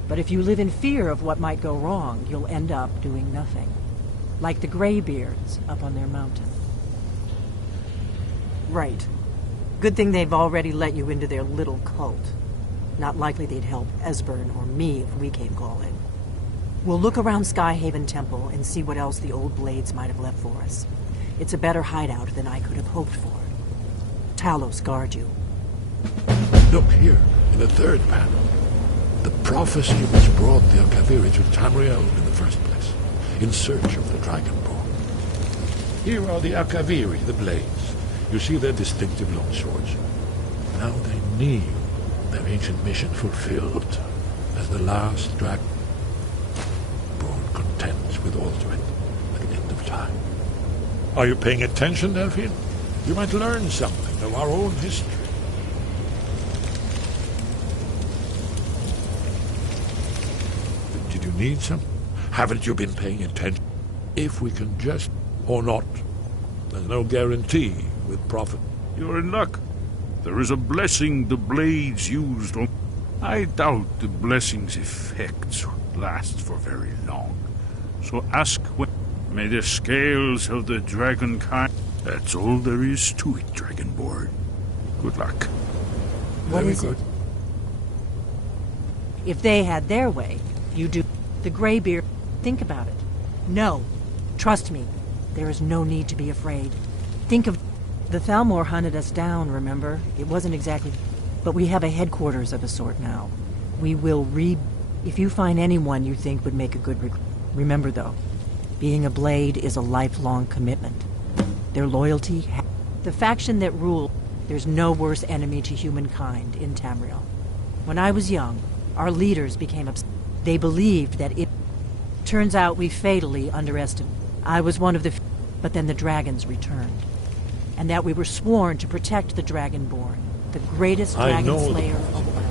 But if you live in fear of what might go wrong, you'll end up doing nothing. Like the Greybeards up on their mountain. Right. Good thing they've already let you into their little cult. Not likely they'd help Esbern or me if we came calling. We'll look around Skyhaven Temple and see what else the old blades might have left for us. It's a better hideout than I could have hoped for. Talos guard you. Look here, in the third panel. The prophecy which brought the Akaviri to Tamriel in the first place, in search of the Dragonborn. Here are the Akaviri, the blades. You see their distinctive long swords. Now they kneel, their ancient mission fulfilled, as the last Dragonborn contends with Alduin at the end of time. Are you paying attention, Delphine? You might learn something of our own history. Did you need some? Haven't you been paying attention? If we can just, or not, there's no guarantee with profit. You're in luck. There is a blessing the blades used on... I doubt the blessing's effects last for very long. So ask when... May the scales of the dragon kind... That's all there is to it, Dragonborn. Good luck. What is it? If they had their way, you do. The Greybeard, think about it. No. Trust me. There is no need to be afraid. Think of... The Thalmor hunted us down, remember? It wasn't exactly... But we have a headquarters of a sort now. We will If you find anyone you think would make a good remember, though, being a blade is a lifelong commitment. Their loyalty... The faction that rule... There's no worse enemy to humankind in Tamriel. When I was young, our leaders became They believed that it... Turns out we fatally underestimated. I was one of the... But then the dragons returned. And that we were sworn to protect the Dragonborn, the greatest dragon slayer of all.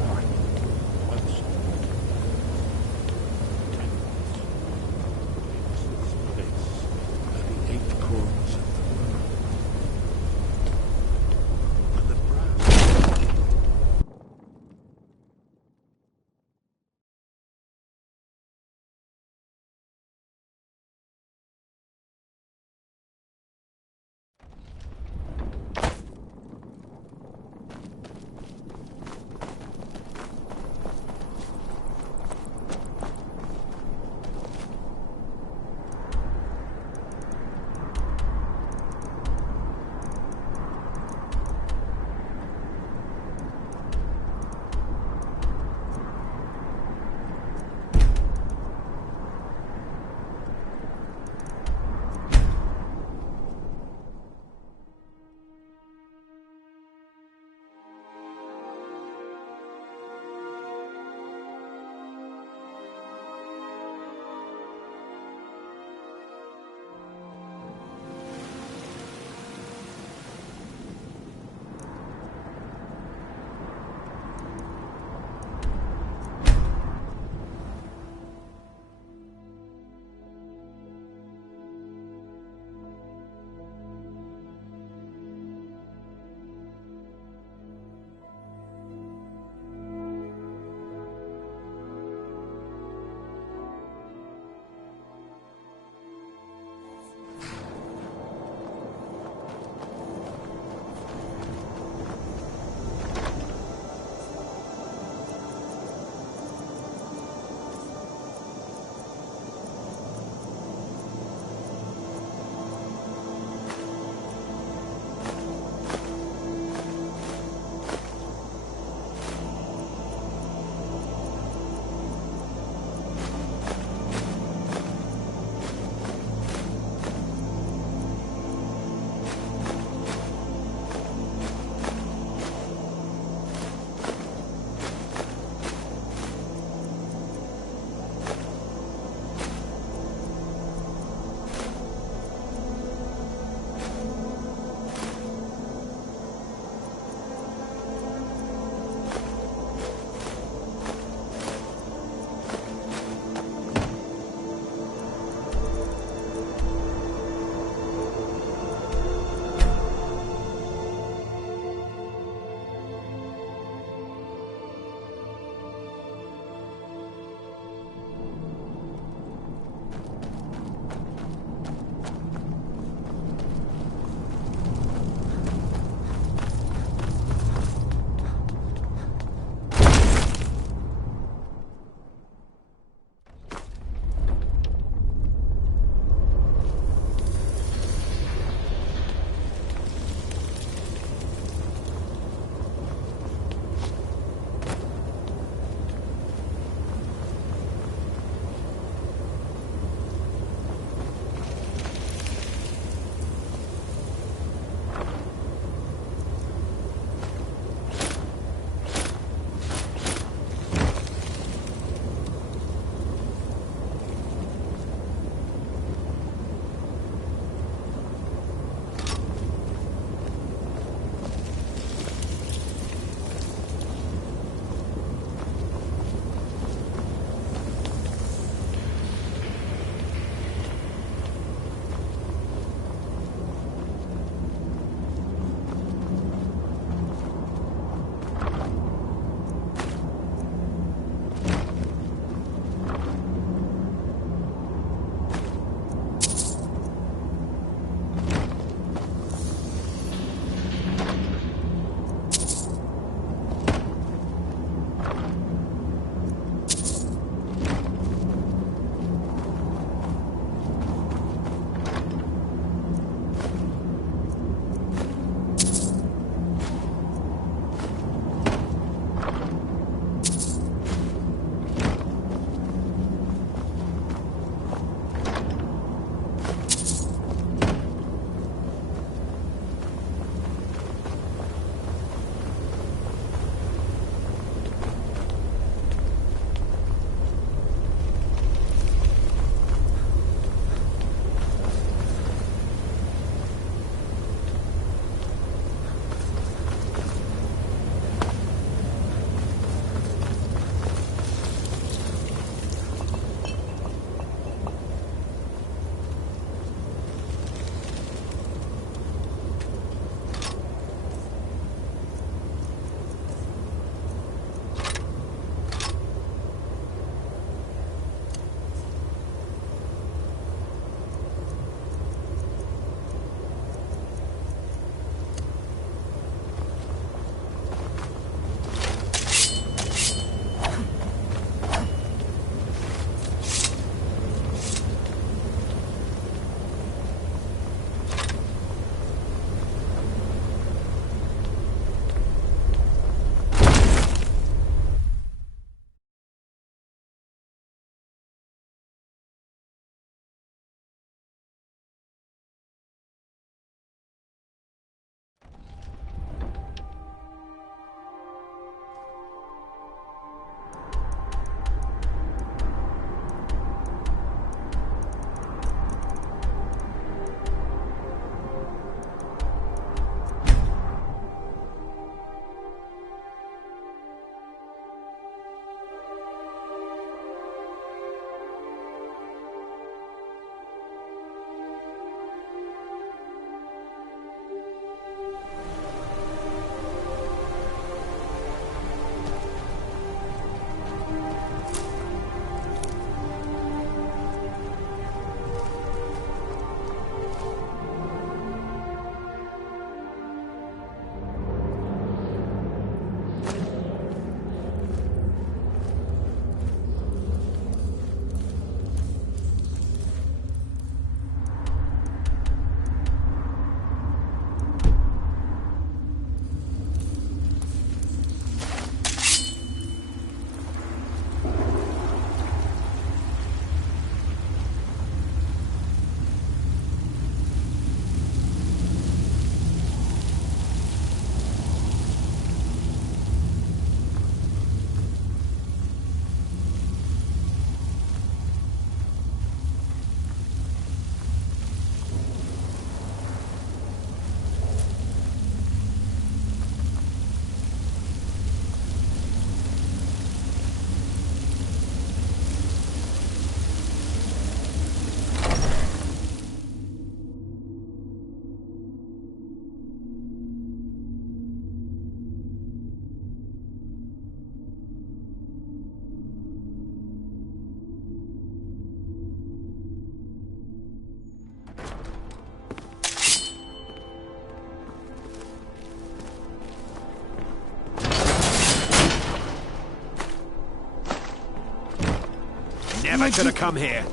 I Should have come here.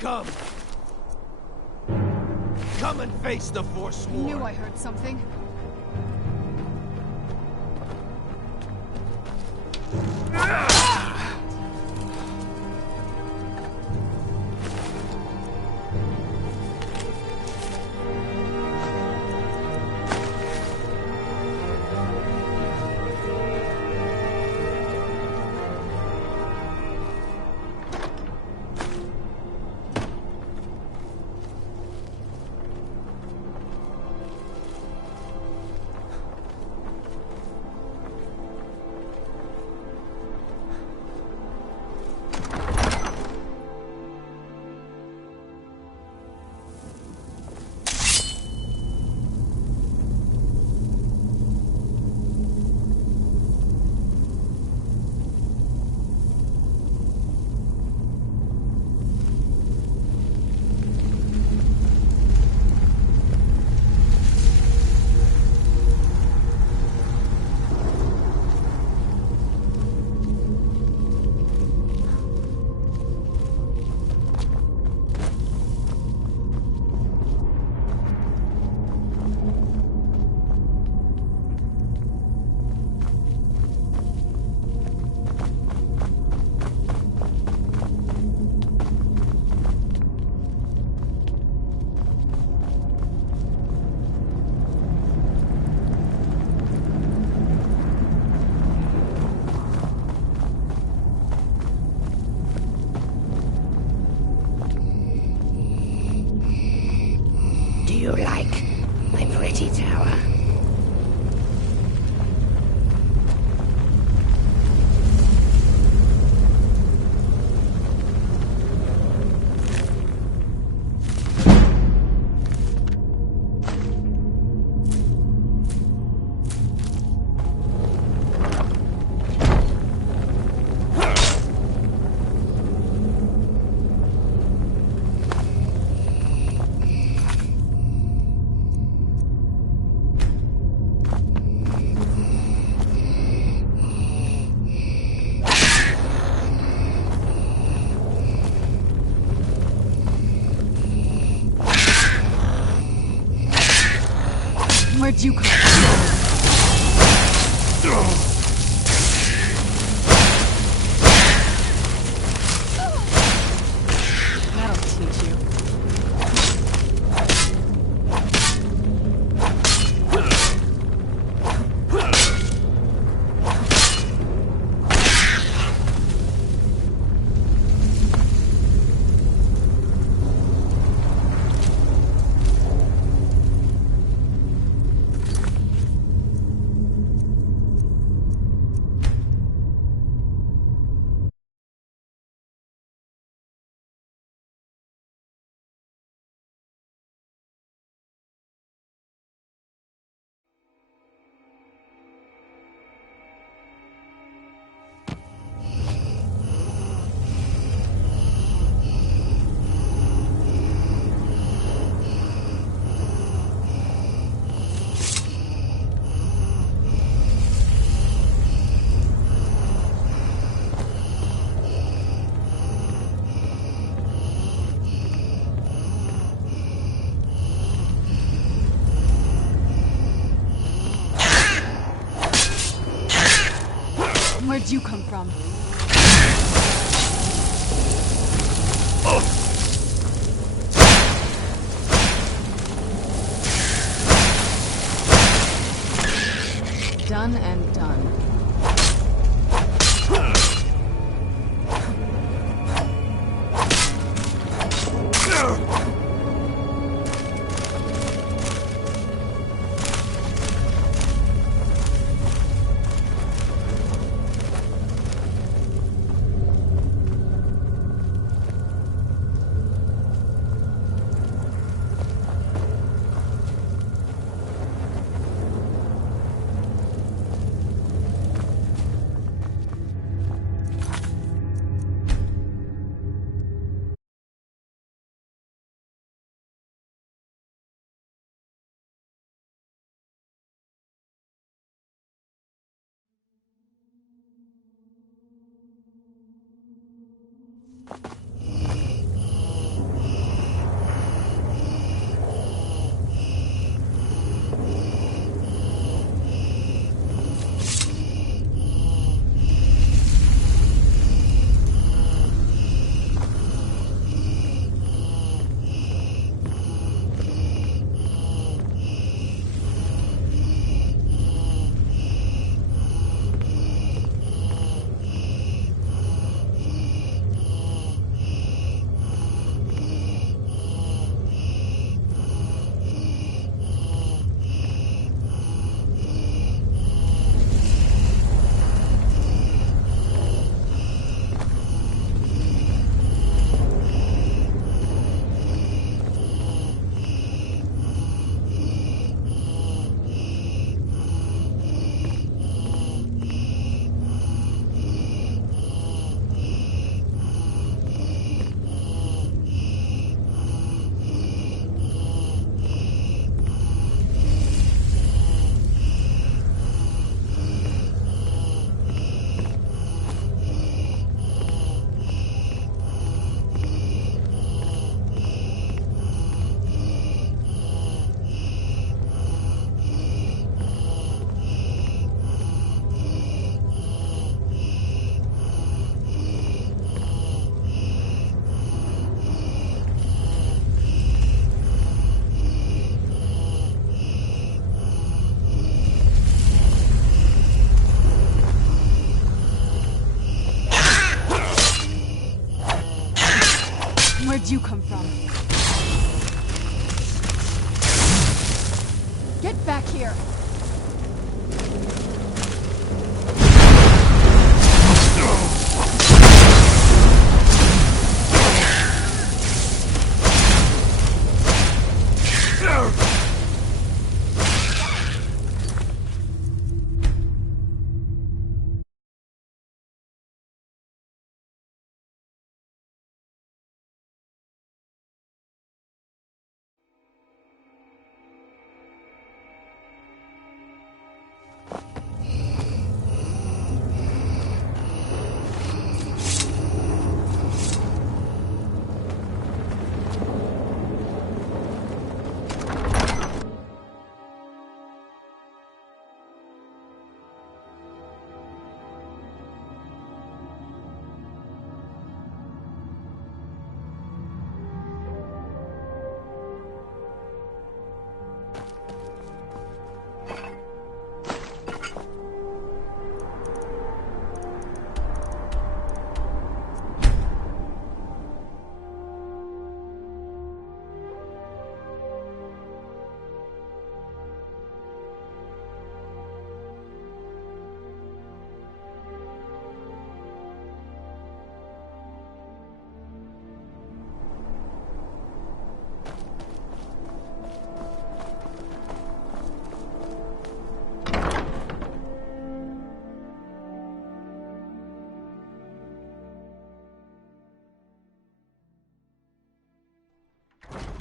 Come. Come and face the Forsworn. I knew I heard something. Do you like my pretty tower? Where'd you come from? That'll teach you. Where'd you come from? Done and done. Where'd you come from? Get back here!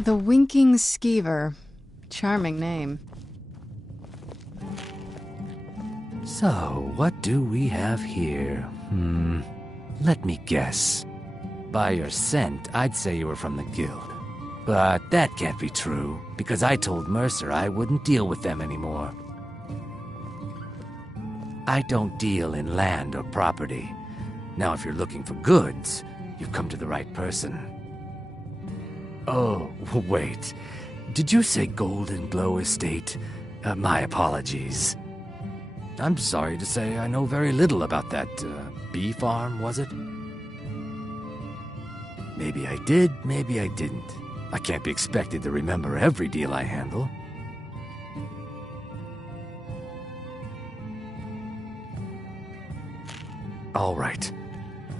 The Winking Skeever. Charming name. So, what do we have here? Let me guess. By your scent, I'd say you were from the guild. But that can't be true, because I told Mercer I wouldn't deal with them anymore. I don't deal in land or property. Now, if you're looking for goods, you've come to the right person. Oh, wait. Did you say Golden Glow Estate? My apologies. I'm sorry to say I know very little about that, bee farm, was it? Maybe I did, maybe I didn't. I can't be expected to remember every deal I handle. All right.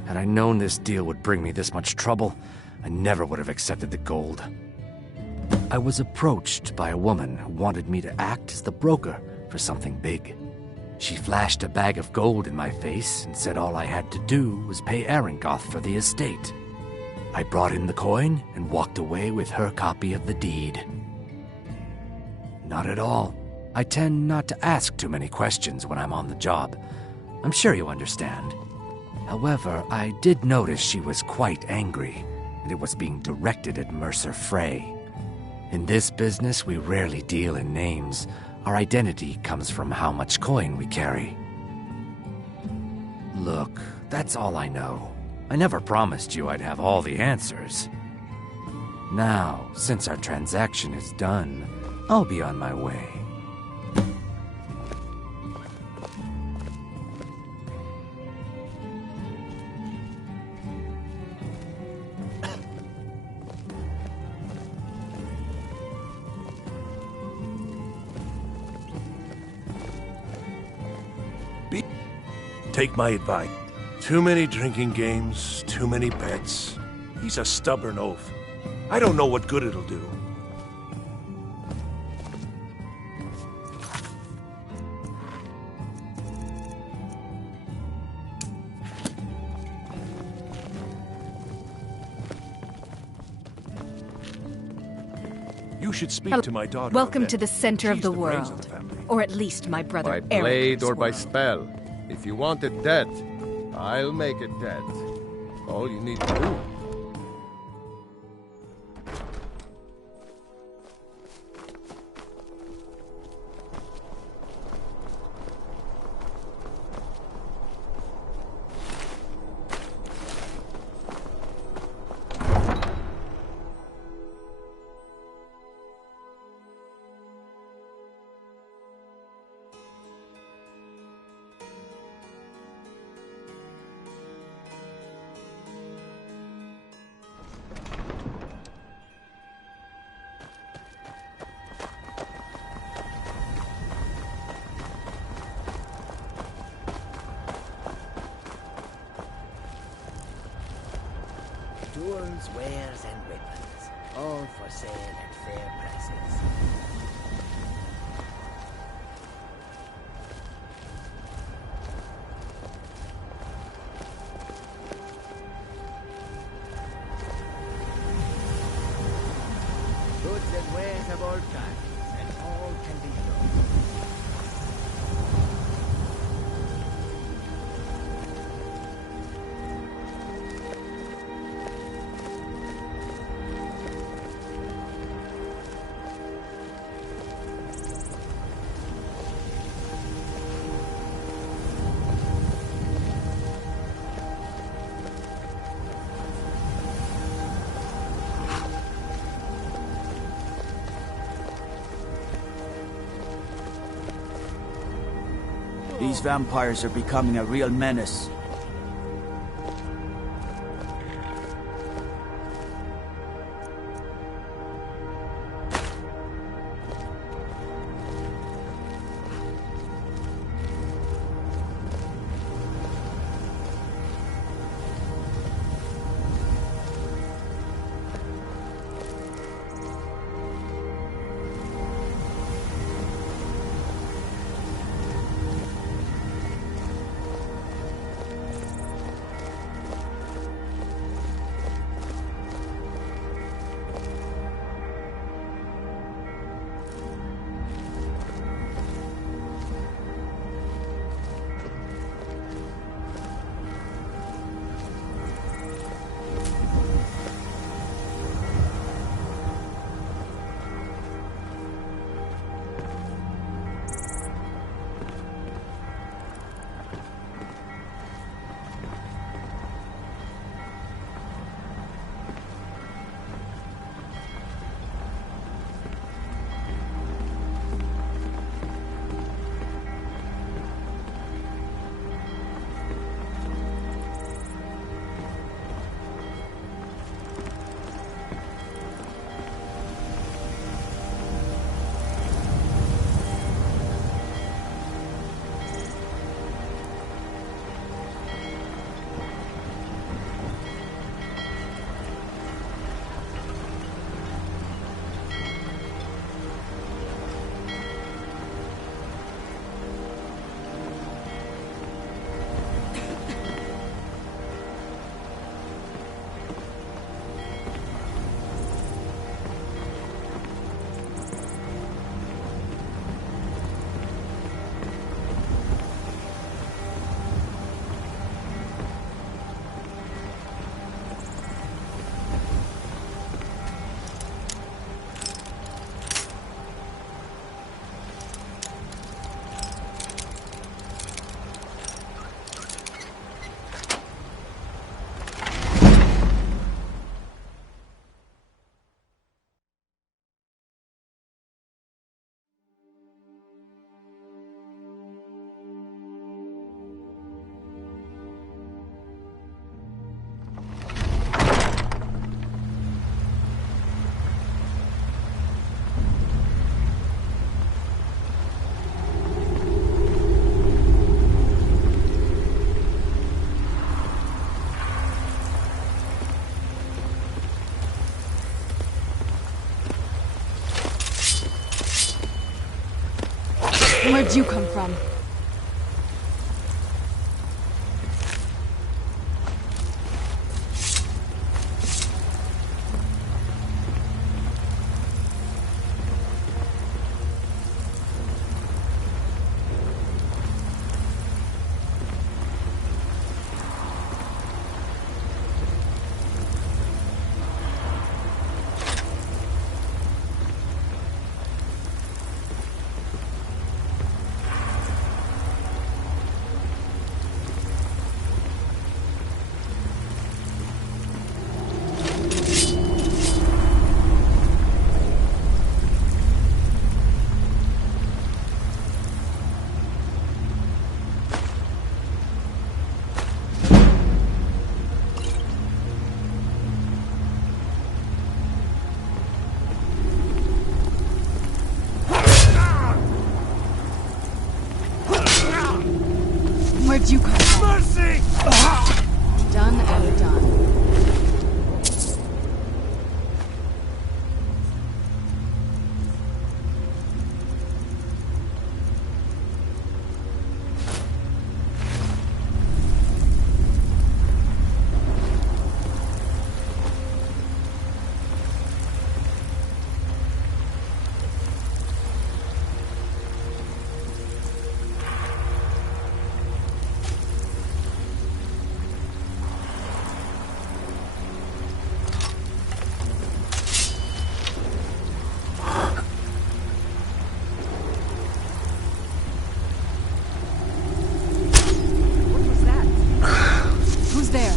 Had I known this deal would bring me this much trouble, I never would have accepted the gold. I was approached by a woman who wanted me to act as the broker for something big. She flashed a bag of gold in my face and said all I had to do was pay Arangoth for the estate. I brought in the coin and walked away with her copy of the deed. Not at all. I tend not to ask too many questions when I'm on the job. I'm sure you understand. However, I did notice she was quite angry, and it was being directed at Mercer Frey. In this business, we rarely deal in names. Our identity comes from how much coin we carry. Look, that's all I know. I never promised you I'd have all the answers. Now, since our transaction is done, I'll be on my way. Take my advice. Too many drinking games, too many bets. He's a stubborn oaf. I don't know what good it'll do. You should speak to my daughter. Welcome Odette. to the center of She's the brains world. the family. Or at least my brother By Eric. blade or by spell. If you want it dead, I'll make it dead. All you need to do. Tools, wares, and weapons, all for sale at fair prices. Goods and wares of all kinds, and all can be sold. These vampires are becoming a real menace. Where'd you come from? Where'd you come from? Mercy! Done and done. Who's there?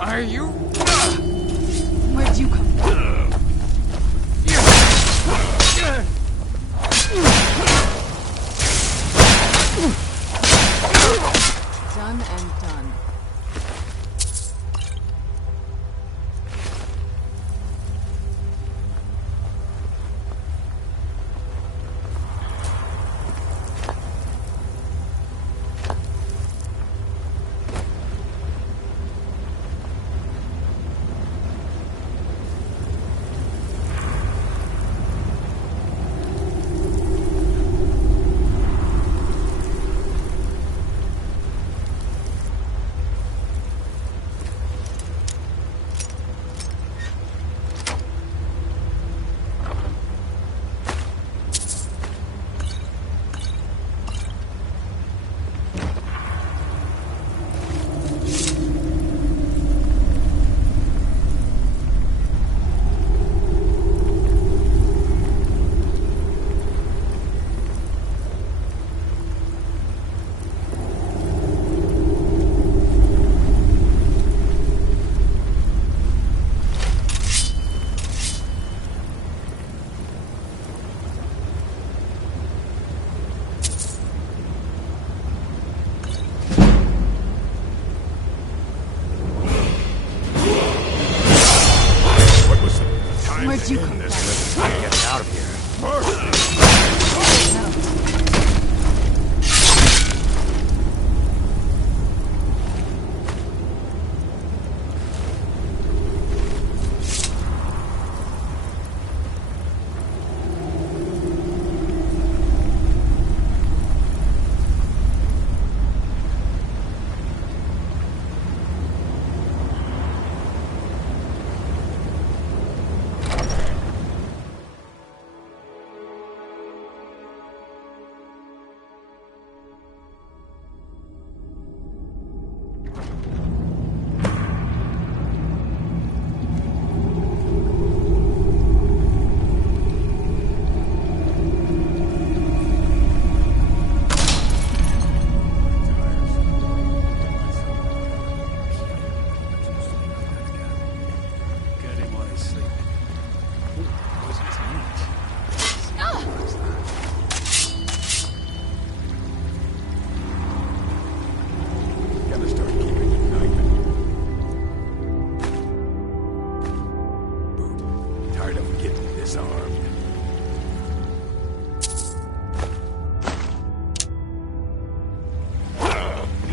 Are you? Where'd you come from? Done and done.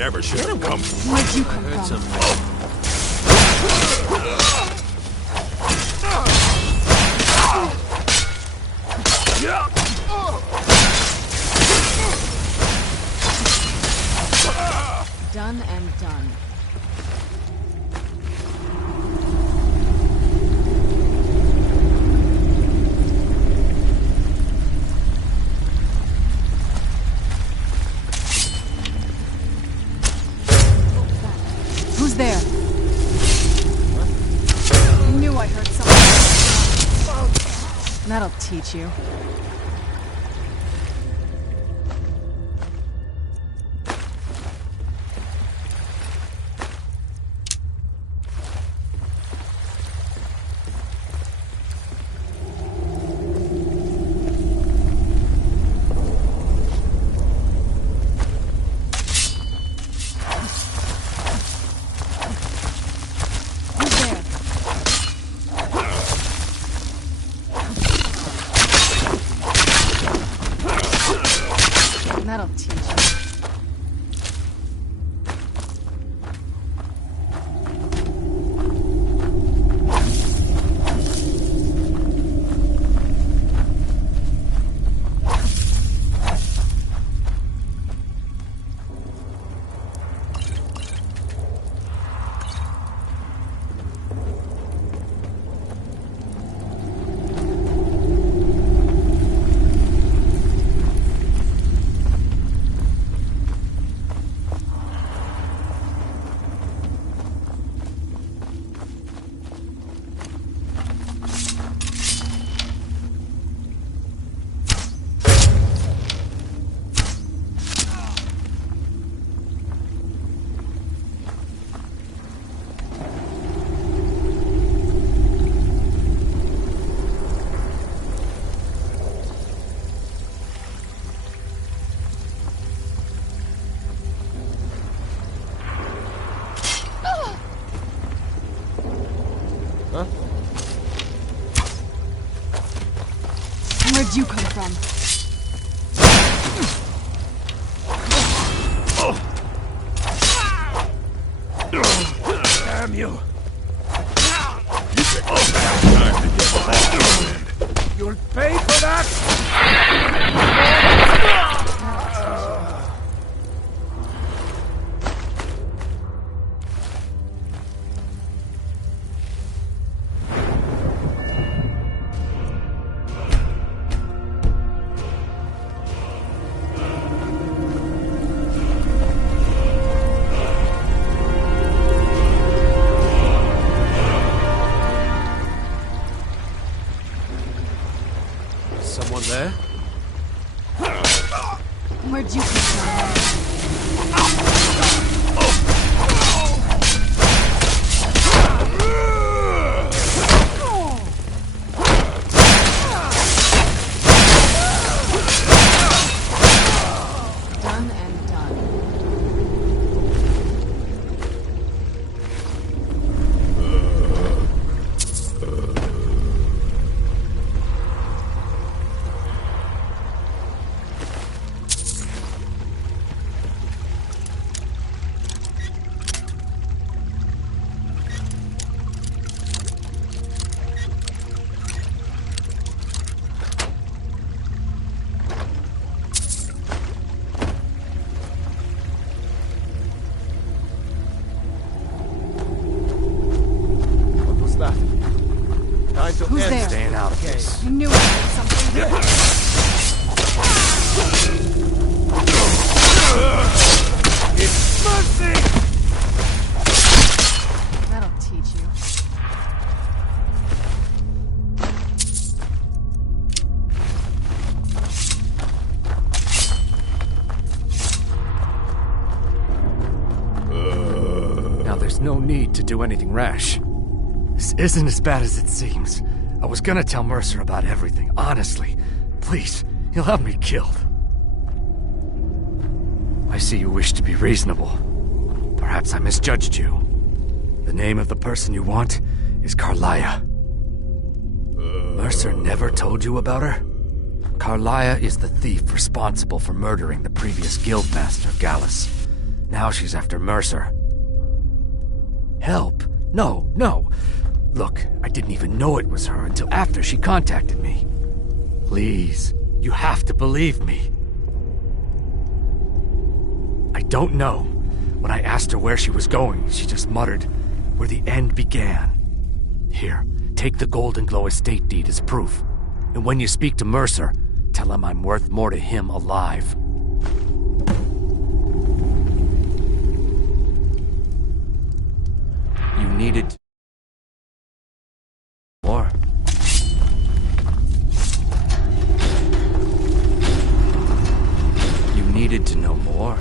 never should have come. Where'd you come Heard from? something. Done and done. Who's there? I knew I heard something. That'll teach you. That'll teach you. Where'd you come from? Damn you! You'll pay for that! Someone there? Where'd you come from? Done and done. What was that? Time to Who's end. there? Staying out of this. I knew I heard something. It's mercy! That'll teach you. Now there's no need to do anything rash. This isn't as bad as it seems. I was gonna tell Mercer about everything, honestly. Please, he'll have me killed. I see you wish to be reasonable. Perhaps I misjudged you. The name of the person you want is Carlia. Mercer never told you about her? Carlia is the thief responsible for murdering the previous guildmaster, Gallus. Now she's after Mercer. Help? No, no. Look, I didn't even know it was her until after she contacted me. Please, you have to believe me. I don't know. When I asked her where she was going, she just muttered, where the end began. Here, take the Golden Glow estate deed as proof. And when you speak to Mercer, tell him I'm worth more to him alive. You needed more. You needed to know more.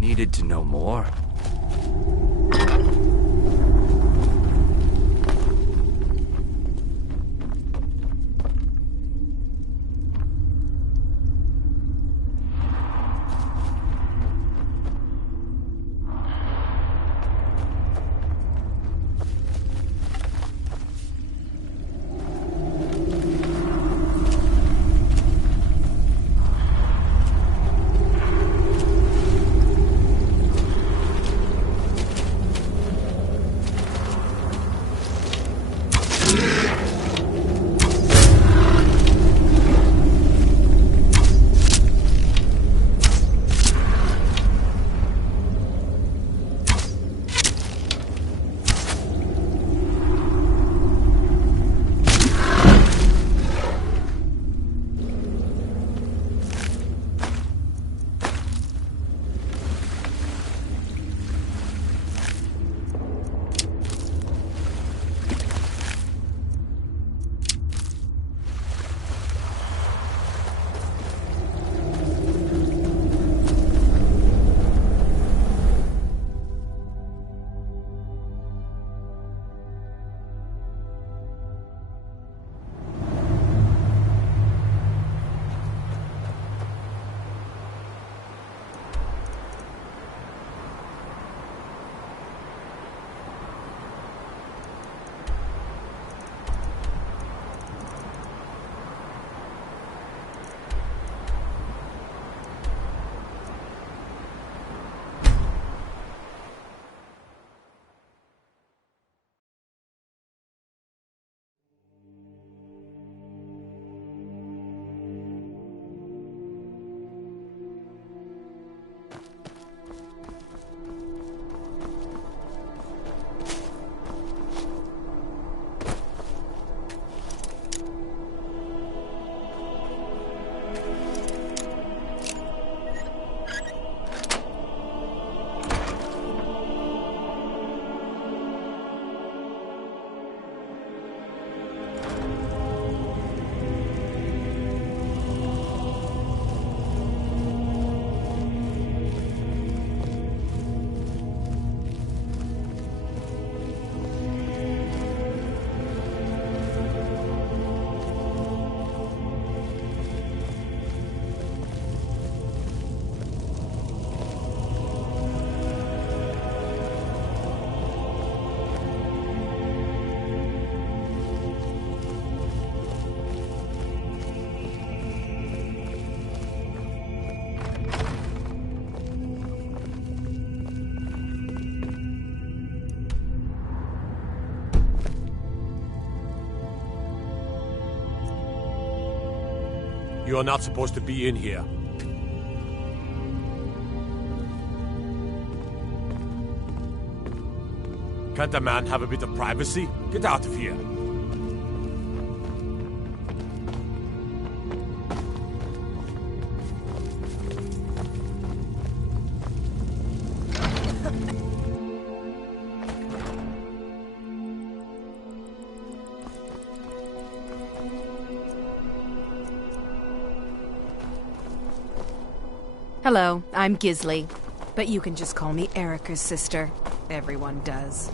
Needed to know more. You are not supposed to be in here. Can't a man have a bit of privacy? Get out of here. Hello, I'm Gisley. But you can just call me Erica's sister. Everyone does.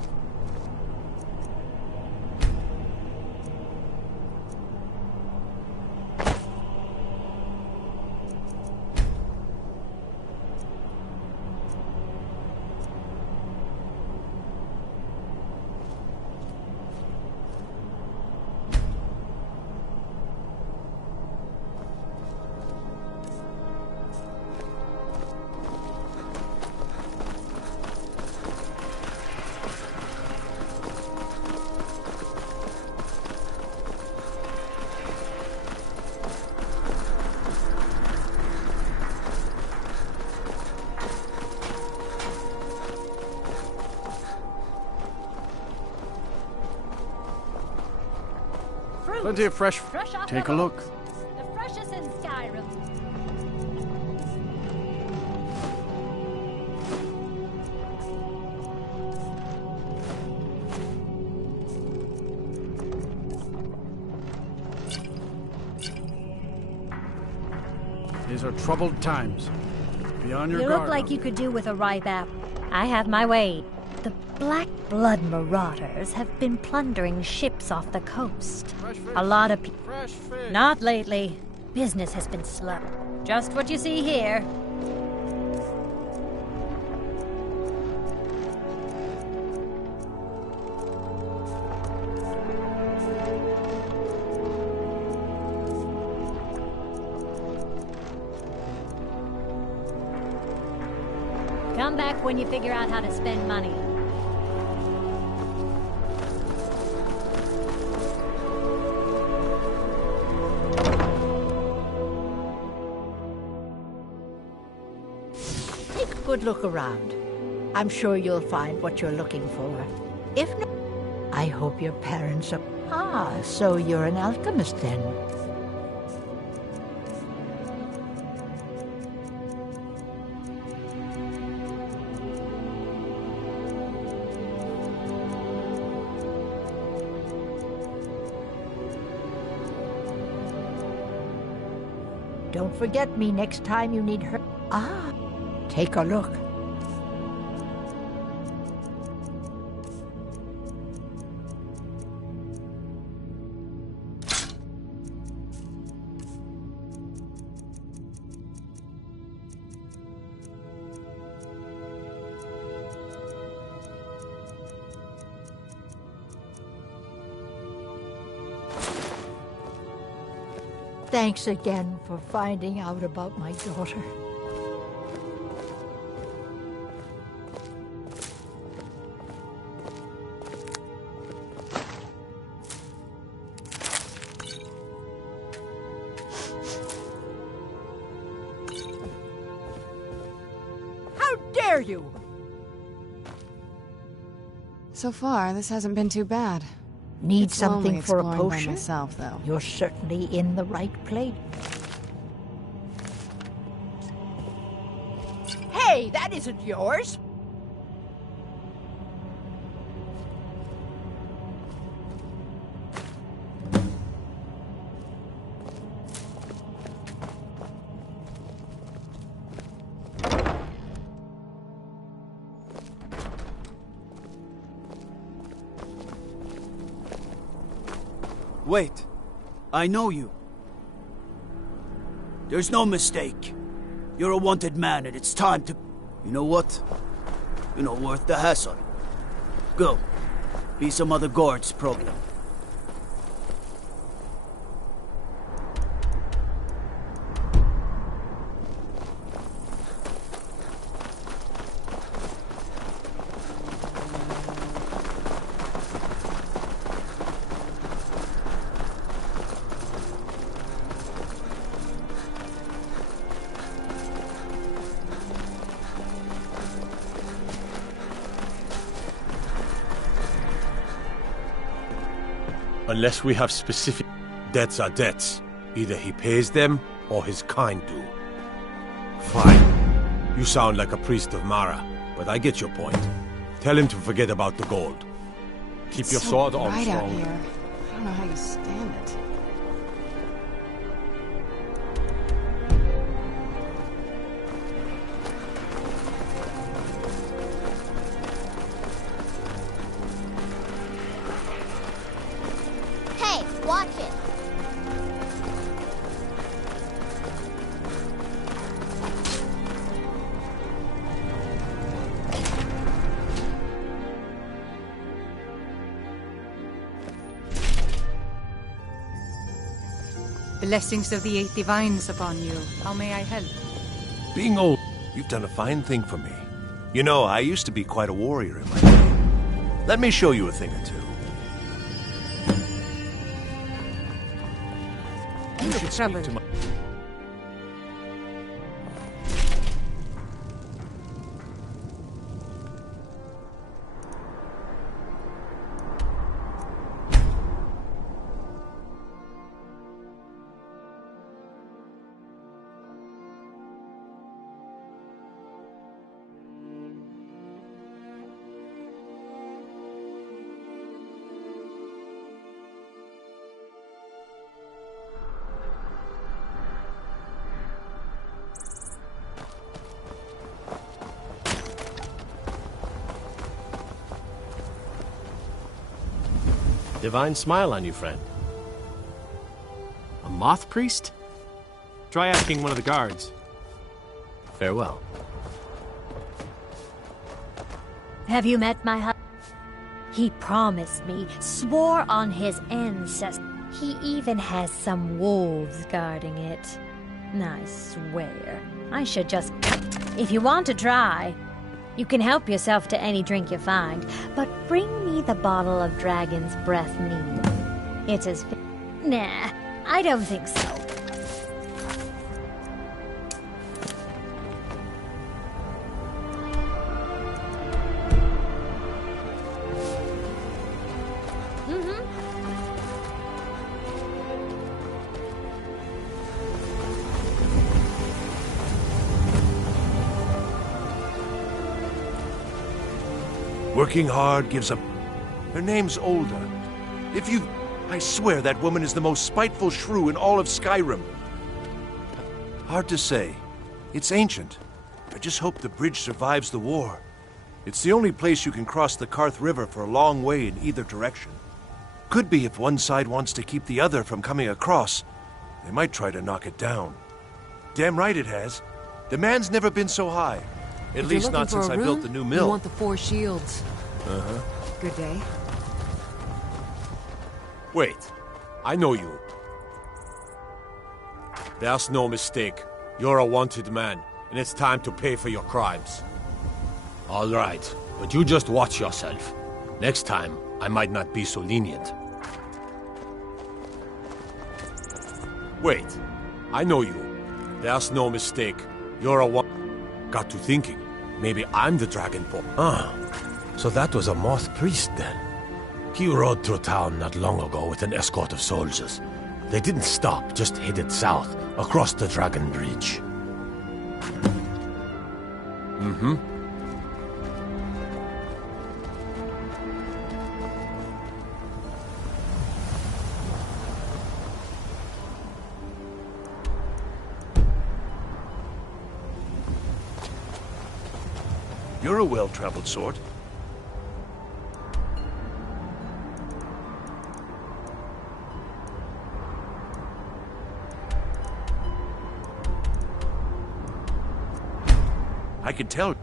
Plenty of fresh. Take a look. The freshest in Skyrim. These are troubled times. Be on your You guard. look like you could do with a ripe apple. I have my way. The Black Blood Marauders have been plundering ships off the coast. A lot of people. Not lately. Business has been slow. Just what you see here. Come back when you figure out how to spend money. Take a good look around. I'm sure you'll find what you're looking for. If not, I hope your parents are... Ah, so you're an alchemist then. Don't forget me next time you need her. Ah, take a look. Thanks again for finding out about my daughter. How dare you! So far, this hasn't been too bad. Need It's lonely something for a exploring by potion? myself, though. You're certainly in the right place. Hey, that isn't yours! Wait. I know you. There's no mistake. You're a wanted man, and it's time to... You know what? You're not worth the hassle. Go. Be some other guard's problem. Unless we have specific... Debts are debts. Either he pays them, or his kind do. Fine. You sound like a priest of Mara, but I get your point. Tell him to forget about the gold. Keep your sword on bright out strong. here. I don't know how you stand it. Hey, watch it. Blessings of the Eight Divines upon you. How may I help? Being old, you've done a fine thing for me. You know, I used to be quite a warrior in my day. Let me show you a thing or two. You should speak to my... Divine smile on you, friend. A moth priest? Try asking one of the guards. Farewell. Have you met my husband? He promised me, swore on his ancestors. He even has some wolves guarding it. I swear, I should just... If you want to try, you can help yourself to any drink you find, but bring me the bottle of Dragon's Breath mead. It's as... Nah, I don't think so. Working hard gives up. Her name's Olda. If you... I swear that woman is the most spiteful shrew in all of Skyrim. Hard to say. It's ancient. I just hope the bridge survives the war. It's the only place you can cross the Karth River for a long way in either direction. Could be if one side wants to keep the other from coming across. They might try to knock it down. Damn right it has. Demand's never been so high. At least not since I built the new mill. You want the 4 shields. Uh-huh. Good day. Wait. I know you. There's no mistake. You're a wanted man, and it's time to pay for your crimes. All right, but you just watch yourself. Next time, I might not be so lenient. Wait. I know you. There's no mistake. You're a Got to thinking. Maybe I'm the Dragonborn. Ah, so that was a moth priest then. He rode through town not long ago with an escort of soldiers. They didn't stop, just headed south, across the Dragon Bridge. Mm-hmm. You're a well-traveled sort. I can tell.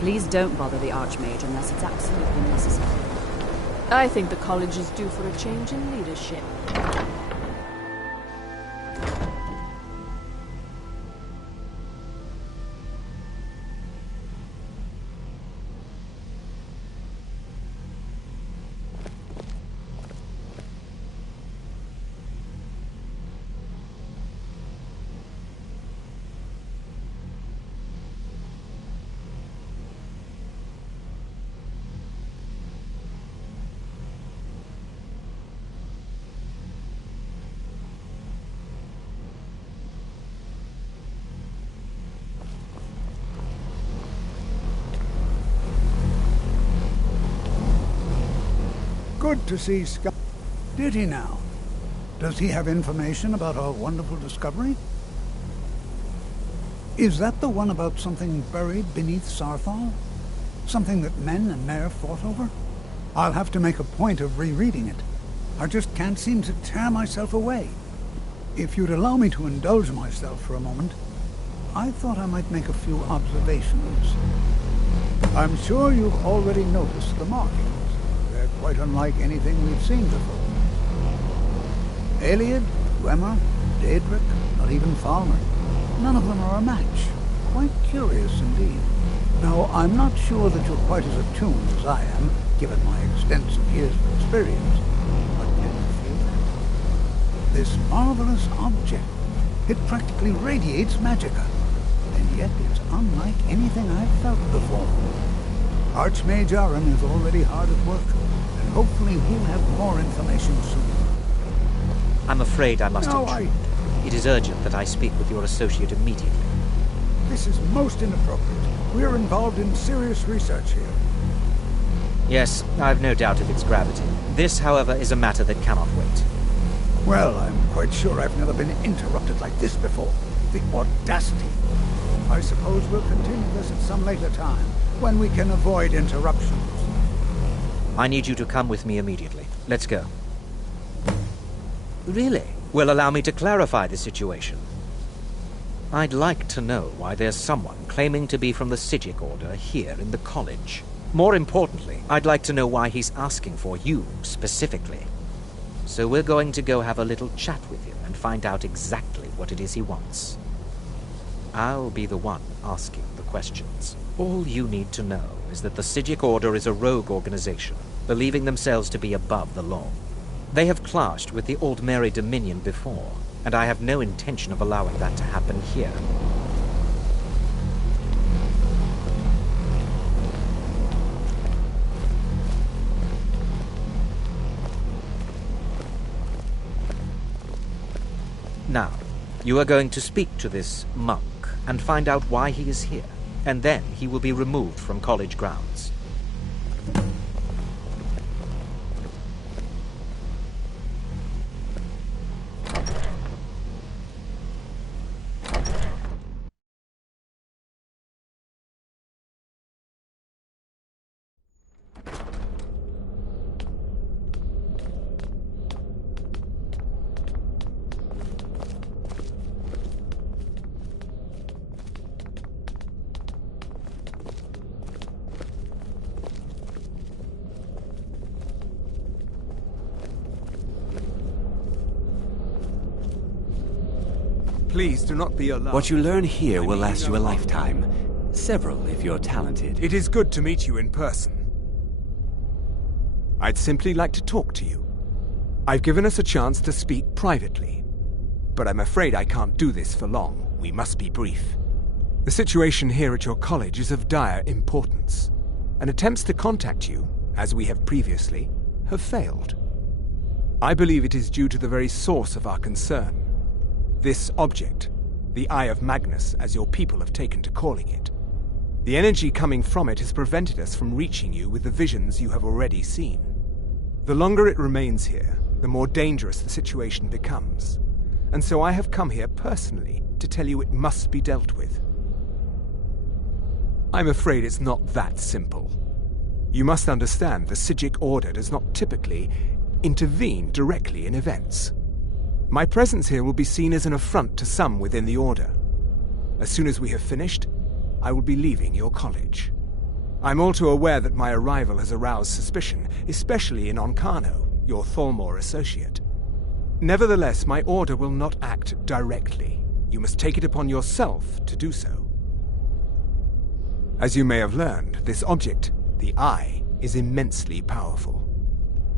Please don't bother the Archmage unless it's absolutely necessary. I think the college is due for a change in leadership. good to see Sky. Did he now? Does he have information about our wonderful discovery? Is that the one about something buried beneath Sarthal? Something that men and Mare fought over? I'll have to make a point of rereading it. I just can't seem to tear myself away. If you'd allow me to indulge myself for a moment, I thought I might make a few observations. I'm sure you've already noticed the markings. They're quite unlike anything we've seen before. Eliad, Dwemer, Daedric, not even Falmer. None of them are a match. Quite curious indeed. Now, I'm not sure that you're quite as attuned as I am, given my extensive years of experience. But can you feel that? This marvelous object, it practically radiates magicka. And yet it's unlike anything I've felt before. Archmage Aron is already hard at work, and hopefully we'll have more information soon. I'm afraid I must No, intrude. It is urgent that I speak with your associate immediately. This is most inappropriate. We're involved in serious research here. Yes, I've no doubt of its gravity. This, however, is a matter that cannot wait. Well, I'm quite sure I've never been interrupted like this before. The audacity. I suppose we'll continue this at some later time, when we can avoid interruptions. I need you to come with me immediately. Let's go. Really? Well, allow me to clarify the situation. I'd like to know why there's someone claiming to be from the Psijic Order here in the college. More importantly, I'd like to know why he's asking for you, specifically. So we're going to go have a little chat with him and find out exactly what it is he wants. I'll be the one asking the questions. All you need to know is that the Psijic Order is a rogue organization, believing themselves to be above the law. They have clashed with the Aldmeri Dominion before, and I have no intention of allowing that to happen here. Now, you are going to speak to this monk and find out why he is here, and then he will be removed from college grounds. Please do not be alarmed. What you learn here will last you a lifetime. Several, if you're talented. It is good to meet you in person. I'd simply like to talk to you. I've given us a chance to speak privately, but I'm afraid I can't do this for long. We must be brief. The situation here at your college is of dire importance, and attempts to contact you, as we have previously, have failed. I believe it is due to the very source of our concern. This object, the Eye of Magnus, as your people have taken to calling it. The energy coming from it has prevented us from reaching you with the visions you have already seen. The longer it remains here, the more dangerous the situation becomes. And so I have come here personally to tell you it must be dealt with. I'm afraid it's not that simple. You must understand the Psijic Order does not typically intervene directly in events. My presence here will be seen as an affront to some within the Order. As soon as we have finished, I will be leaving your college. I'm all too aware that my arrival has aroused suspicion, especially in Onkano, your Thalmor associate. Nevertheless, my Order will not act directly. You must take it upon yourself to do so. As you may have learned, this object, the Eye, is immensely powerful.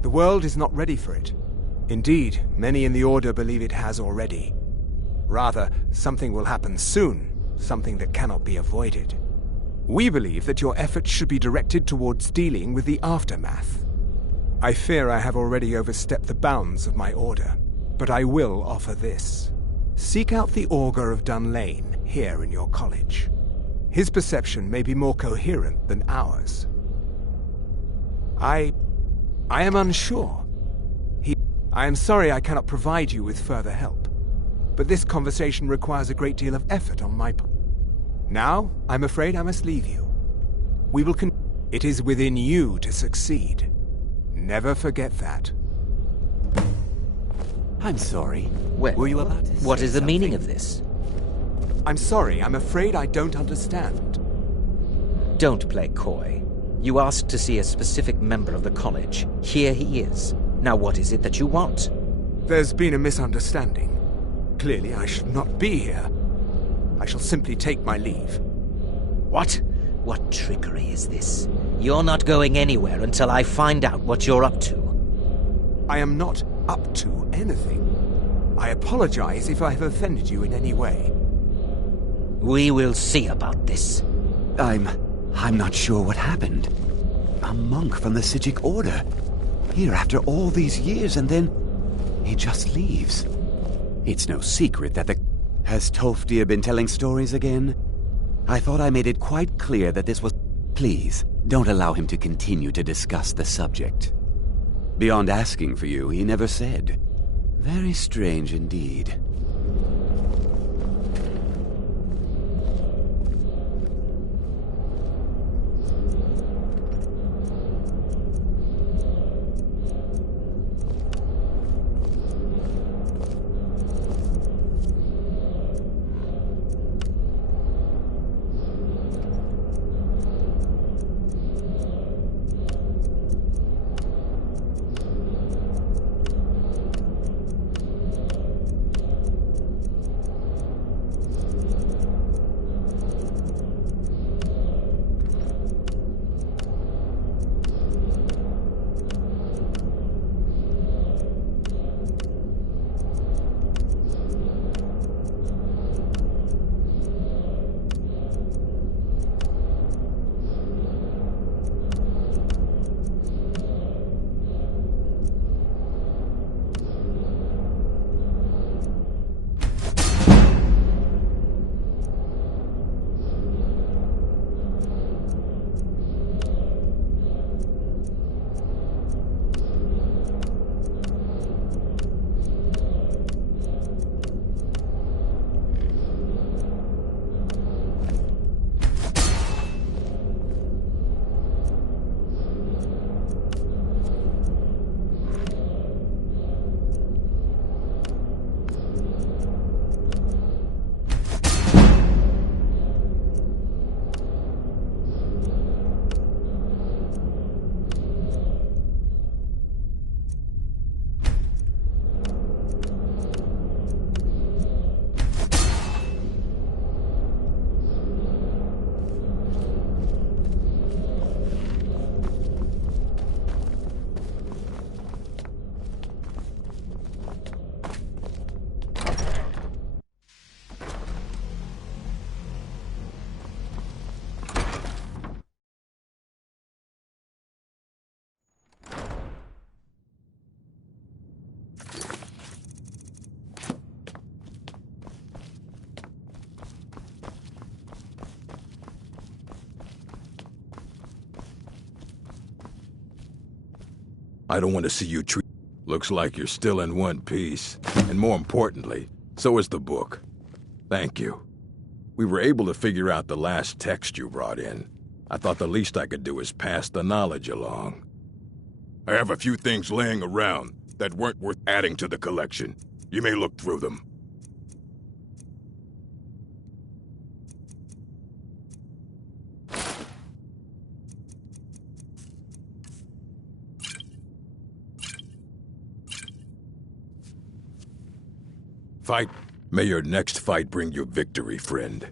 The world is not ready for it. Indeed, many in the Order believe it has already. Rather, something will happen soon, something that cannot be avoided. We believe that your efforts should be directed towards dealing with the aftermath. I fear I have already overstepped the bounds of my Order, but I will offer this. Seek out the Augur of Dunlane here in your college. His perception may be more coherent than ours. I I am unsure. I am sorry I cannot provide you with further help, but this conversation requires a great deal of effort on my part. Now, I'm afraid I must leave you. We will It is within you to succeed. Never forget that. I'm sorry. Well, were you about to what say is the meaning of something? this? I'm sorry, I'm afraid I don't understand. Don't play coy. You asked to see a specific member of the college. Here he is. Now what is it that you want? There's been a misunderstanding. Clearly, I should not be here. I shall simply take my leave. What? What trickery is this? You're not going anywhere until I find out what you're up to. I am not up to anything. I apologize if I have offended you in any way. We will see about this. I'm not sure what happened. A monk from the Sijic Order. Here after all these years, and then he just leaves. It's no secret that the... Has Tolfdir been telling stories again? I thought I made it quite clear that this was... Please, don't allow him to continue to discuss the subject. Beyond asking for you, he never said. Very strange indeed. I don't want to see you treat... Looks like you're still in one piece. And more importantly, so is the book. Thank you. We were able to figure out the last text you brought in. I thought the least I could do is pass the knowledge along. I have a few things laying around that weren't worth adding to the collection. You may look through them. Fight. May your next fight bring you victory, friend.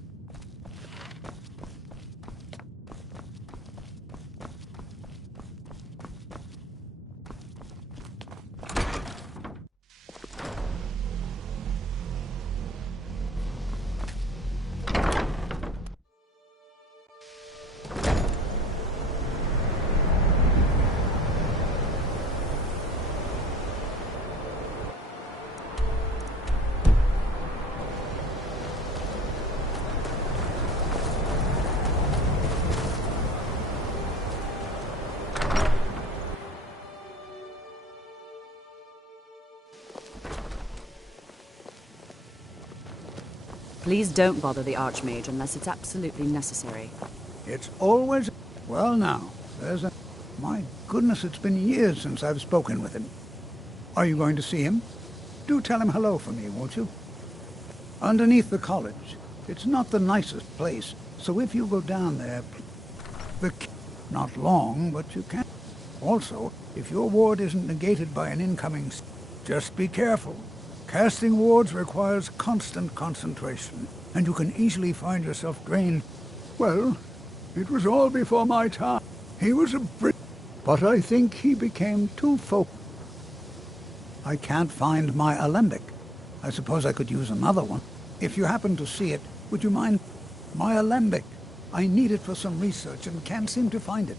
Please don't bother the Archmage unless it's absolutely necessary. It's always... Well now, there's a... My goodness, it's been years since I've spoken with him. Are you going to see him? Do tell him hello for me, won't you? Underneath the college. It's not the nicest place, so if you go down there... Not long, but you can. Also, if your ward isn't negated by an incoming... Just be careful. Casting wards requires constant concentration, and you can easily find yourself drained. Well, it was all before my time. He was a but I think he became too focused. I can't find my alembic. I suppose I could use another one. If you happen to see it, would you mind? My alembic. I need it for some research and can't seem to find it.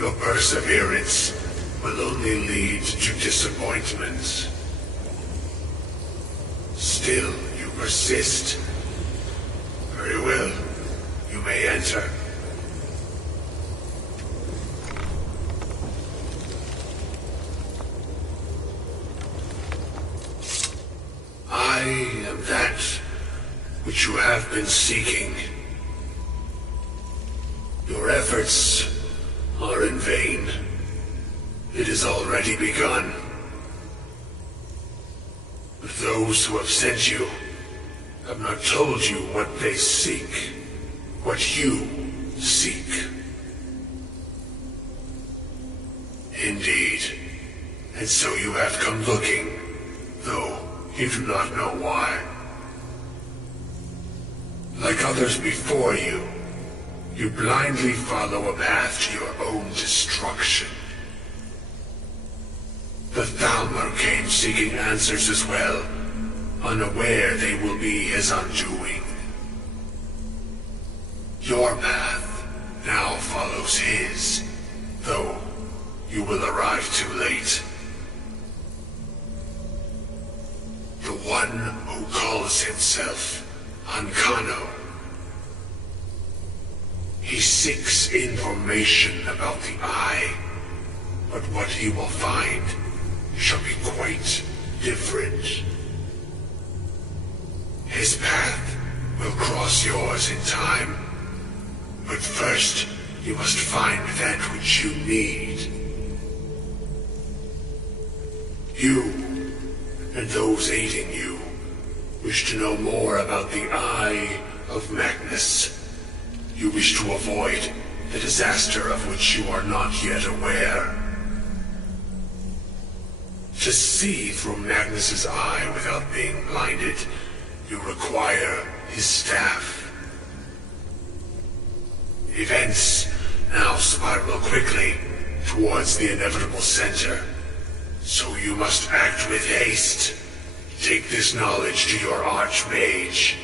Your perseverance will only lead to disappointments. Still, you persist. Very well. You may enter. I am that which you have been seeking. Your efforts are in vain. It has already begun. But those who have sent you have not told you what they seek, what you seek. Indeed. And so you have come looking, though you do not know why. Like others before you, You blindly follow a path to your own destruction. The Thalmor came seeking answers as well, unaware they will be his undoing. Your path now follows his, though you will arrive too late. The one who calls himself Ankano. He seeks information about the Eye, but what he will find shall be quite different. His path will cross yours in time, but first you must find that which you need. You, and those aiding you, wish to know more about the Eye of Magnus. You wish to avoid the disaster of which you are not yet aware. To see through Magnus's eye without being blinded, you require his staff. Events now spiral quickly towards the inevitable center, so you must act with haste. Take this knowledge to your Archmage.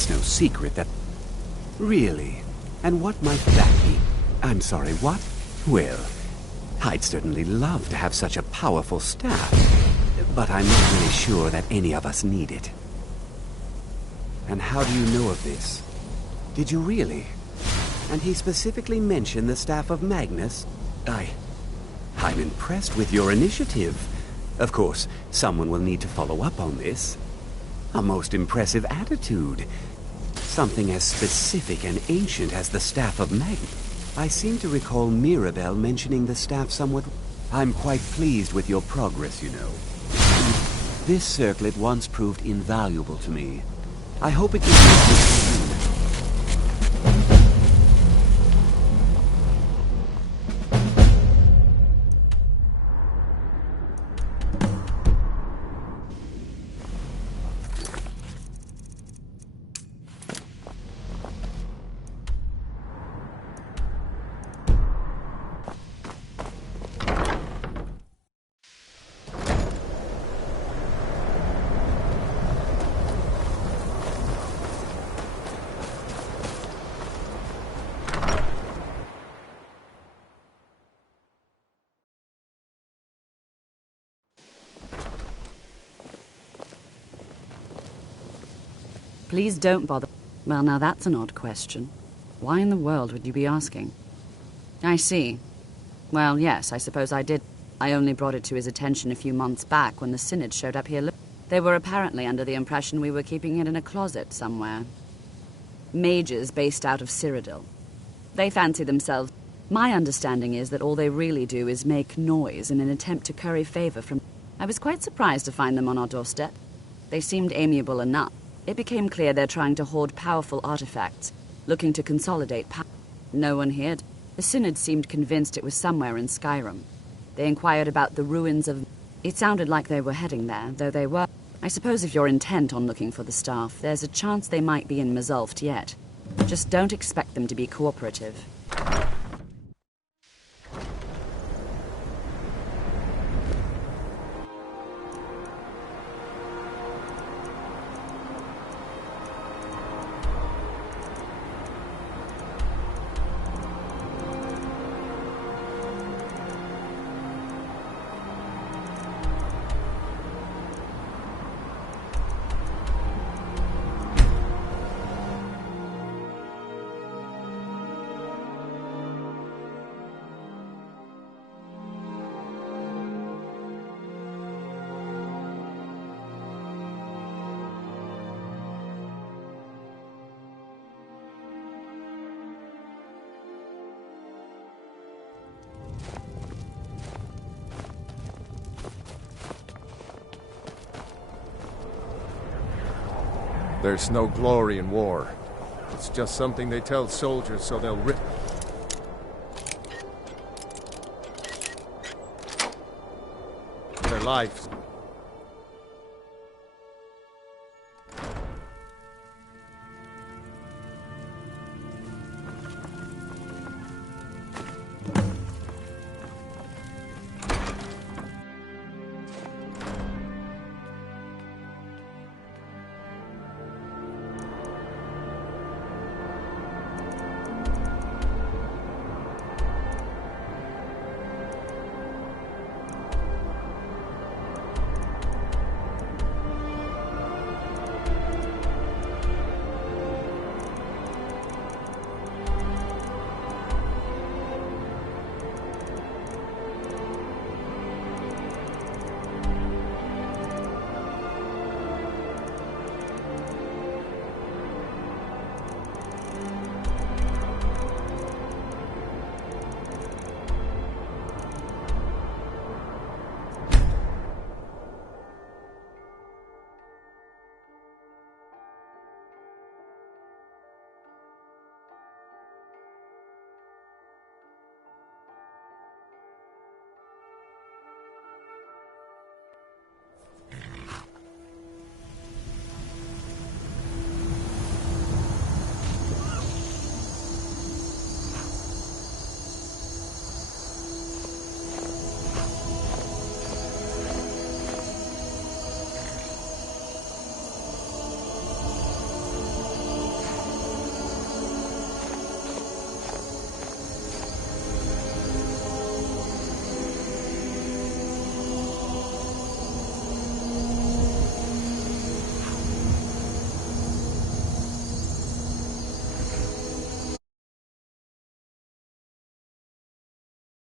It's no secret that... Really? And what might that be? I'm sorry, what? Well, I'd certainly love to have such a powerful staff, but I'm not really sure that any of us need it. And how do you know of this? Did you really? And he specifically mentioned the staff of Magnus? I'm impressed with your initiative. Of course, someone will need to follow up on this. A most impressive attitude. Something as specific and ancient as the staff of Magnus. I seem to recall Mirabelle mentioning the staff somewhat... I'm quite pleased with your progress, you know. This circlet once proved invaluable to me. I hope it continues to you. Please don't bother. Well, now that's an odd question. Why in the world would you be asking? I see. Well, yes, I suppose I did. I only brought it to his attention a few months back when the Synod showed up here. They were apparently under the impression we were keeping it in a closet somewhere. Mages based out of Cyrodiil. They fancy themselves... My understanding is that all they really do is make noise in an attempt to curry favor from... I was quite surprised to find them on our doorstep. They seemed amiable enough. It became clear they're trying to hoard powerful artifacts, looking to consolidate power. No one here. The Synod seemed convinced it was somewhere in Skyrim. They inquired about the ruins of... It sounded like they were heading there, though they were... I suppose if you're intent on looking for the staff, there's a chance they might be in Mazulft yet. Just don't expect them to be cooperative. There's no glory in war. It's just something they tell soldiers so they'll rip their lives.